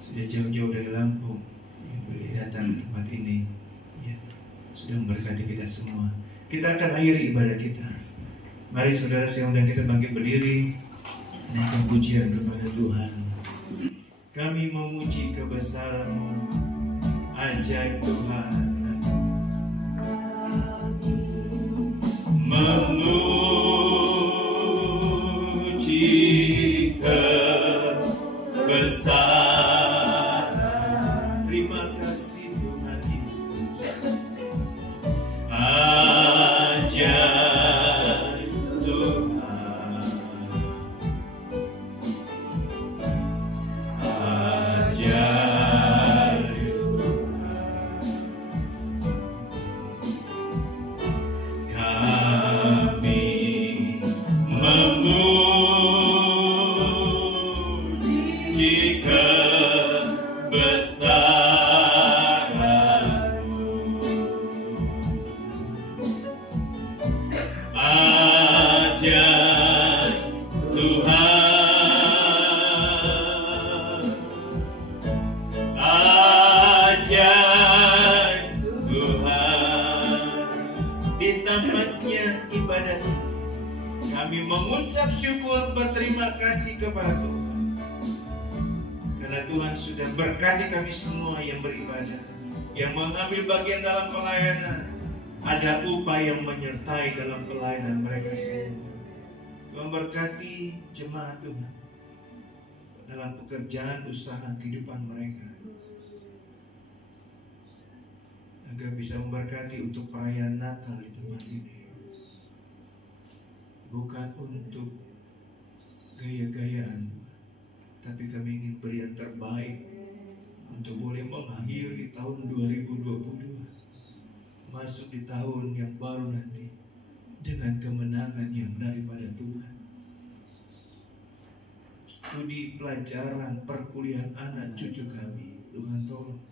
sudah jauh-jauh dari Lampung ya, boleh datang ke tempat ini ya, sudah memberkati kita semua. Kita akan akhiri ibadah kita. Mari saudara, saya undang kita bangkit berdiri, naikkan pujian kepada Tuhan. Kami memuji kebesaran-Mu, ajaib Tuhan. Memuji kebesaran. Terima kasih Tuhan Yesus. Ajaib Tuhan. Ajaib Tuhan. Kami memuji kebesaran-Mu. Ajaib Tuhan. Ajaib Tuhan. Di tempatnya ibadah kami mengucap syukur berterima kasih kepada Tuhan, karena Tuhan sudah berkati kami semua yang beribadah, yang mengambil bagian dalam pelayanan. Ada upah yang menyertai dalam pelayanan mereka semua. Tuhan berkati jemaat Tuhan dalam pekerjaan usaha kehidupan mereka, agar bisa memberkati untuk perayaan Natal di tempat ini. Bukan untuk gaya-gayaan, tapi kami ingin beri yang terbaik untuk boleh mengakhiri tahun 2022, masuk di tahun yang baru nanti dengan kemenangan yang daripada Tuhan. Studi pelajaran perkuliahan anak cucu kami, Tuhan tolong.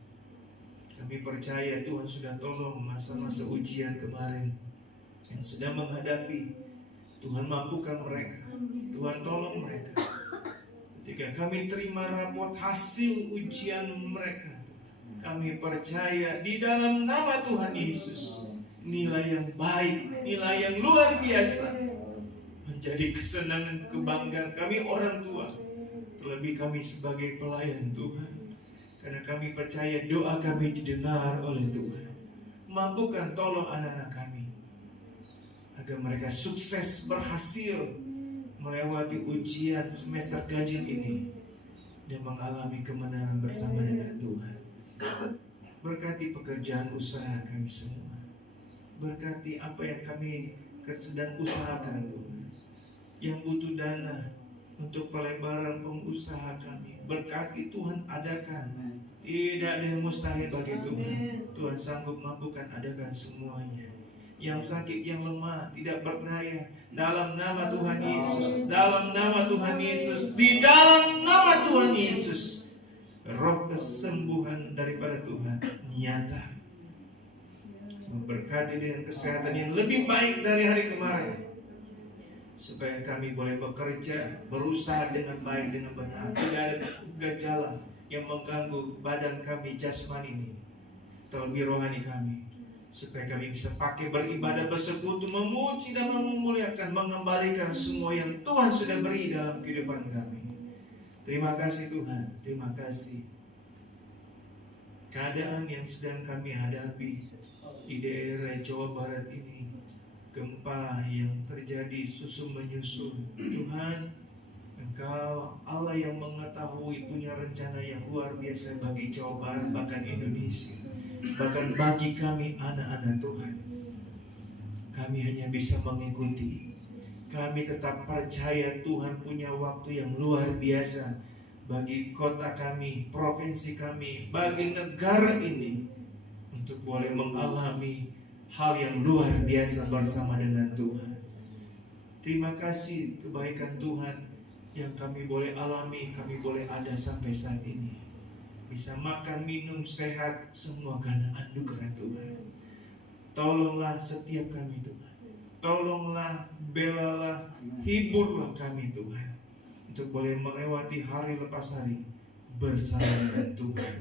Kami percaya Tuhan sudah tolong masa-masa ujian kemarin yang sedang menghadapi. Tuhan mampukan mereka, Tuhan tolong mereka. Ketika kami terima rapot hasil ujian mereka, kami percaya di dalam nama Tuhan Yesus, nilai yang baik, nilai yang luar biasa menjadi kesenangan, kebanggaan kami orang tua, terlebih kami sebagai pelayan Tuhan. Karena kami percaya doa kami didengar oleh Tuhan. Mampukan tolong anak-anak kami agar mereka sukses, berhasil melewati ujian semester ganjil ini dan mengalami kemenangan bersama dengan Tuhan. Berkati pekerjaan usaha kami semua. Berkati apa yang kami sedang usahakan Tuhan. Yang butuh dana untuk pelebaran pengusaha kami, berkati Tuhan, adakan. Tidak ada yang mustahil bagi Tuhan. Tuhan sanggup mampukan, adakan semuanya. Yang sakit, yang lemah, tidak berdaya, dalam nama Tuhan Yesus, dalam nama Tuhan Yesus, di dalam nama Tuhan Yesus, roh kesembuhan daripada Tuhan nyata. Memberkati dengan kesehatan yang lebih baik dari hari kemarin, supaya kami boleh bekerja, berusaha dengan baik, dengan benar. Tidak ada gejala yang mengganggu badan kami jasmani ini, terlebih rohani kami, supaya kami bisa pakai beribadah, bersekutu, memuji dan memuliakan, mengembalikan semua yang Tuhan sudah beri dalam kehidupan kami. Terima kasih Tuhan, terima kasih. Keadaan yang sedang kami hadapi di daerah Jawa Barat ini, gempa yang terjadi susul menyusul, Tuhan, Engkau Allah yang mengetahui, punya rencana yang luar biasa bagi Jawa Barat, bahkan Indonesia, bahkan bagi kami anak-anak Tuhan. Kami hanya bisa mengikuti. Kami tetap percaya Tuhan punya waktu yang luar biasa bagi kota kami, provinsi kami, bagi negara ini, untuk boleh mengalami hal yang luar biasa bersama dengan Tuhan. Terima kasih kebaikan Tuhan yang kami boleh alami, kami boleh ada sampai saat ini. Bisa makan, minum, sehat, semua karena anugerah Tuhan. Tolonglah setiap kami Tuhan. Tolonglah, belalah, hiburlah kami Tuhan, untuk boleh melewati hari lepas hari bersama dengan Tuhan.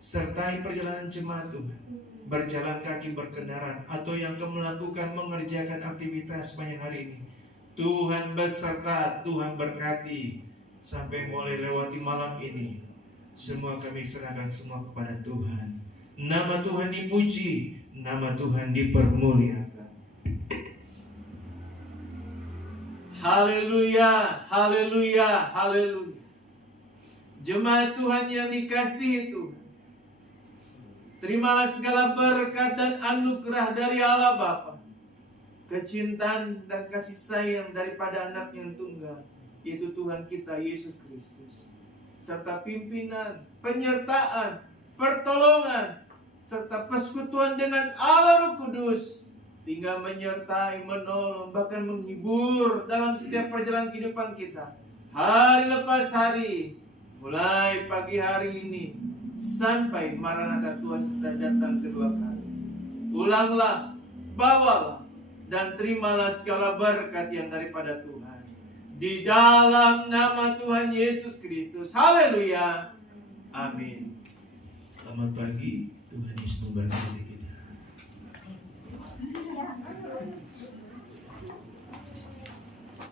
Sertai perjalanan jemaat Tuhan, berjalan kaki, berkendaraan, atau yang melakukan, mengerjakan aktivitas sepanjang hari ini. Tuhan beserta, Tuhan berkati, sampai mulai lewati malam ini. Semua kami serahkan semua kepada Tuhan. Nama Tuhan dipuji, nama Tuhan dipermuliakan. Haleluya, haleluya, haleluya. Jemaat Tuhan yang dikasihi Tuhan, terimalah segala berkat dan anugerah dari Allah Bapa, kecintaan dan kasih sayang daripada anak yang tunggal, yaitu Tuhan kita Yesus Kristus, serta pimpinan, penyertaan, pertolongan, serta persekutuan dengan Allah Roh Kudus, tinggal menyertai, menolong, bahkan menghibur dalam setiap perjalanan kehidupan kita, hari lepas hari, mulai pagi hari ini sampai Maranatha Tuhan sudah datang kedua kali. Ulanglah, bawalah, dan terimalah segala berkat yang daripada Tuhan, di dalam nama Tuhan Yesus Kristus. Haleluya, amin. Selamat pagi, Tuhan Yesus memberkati.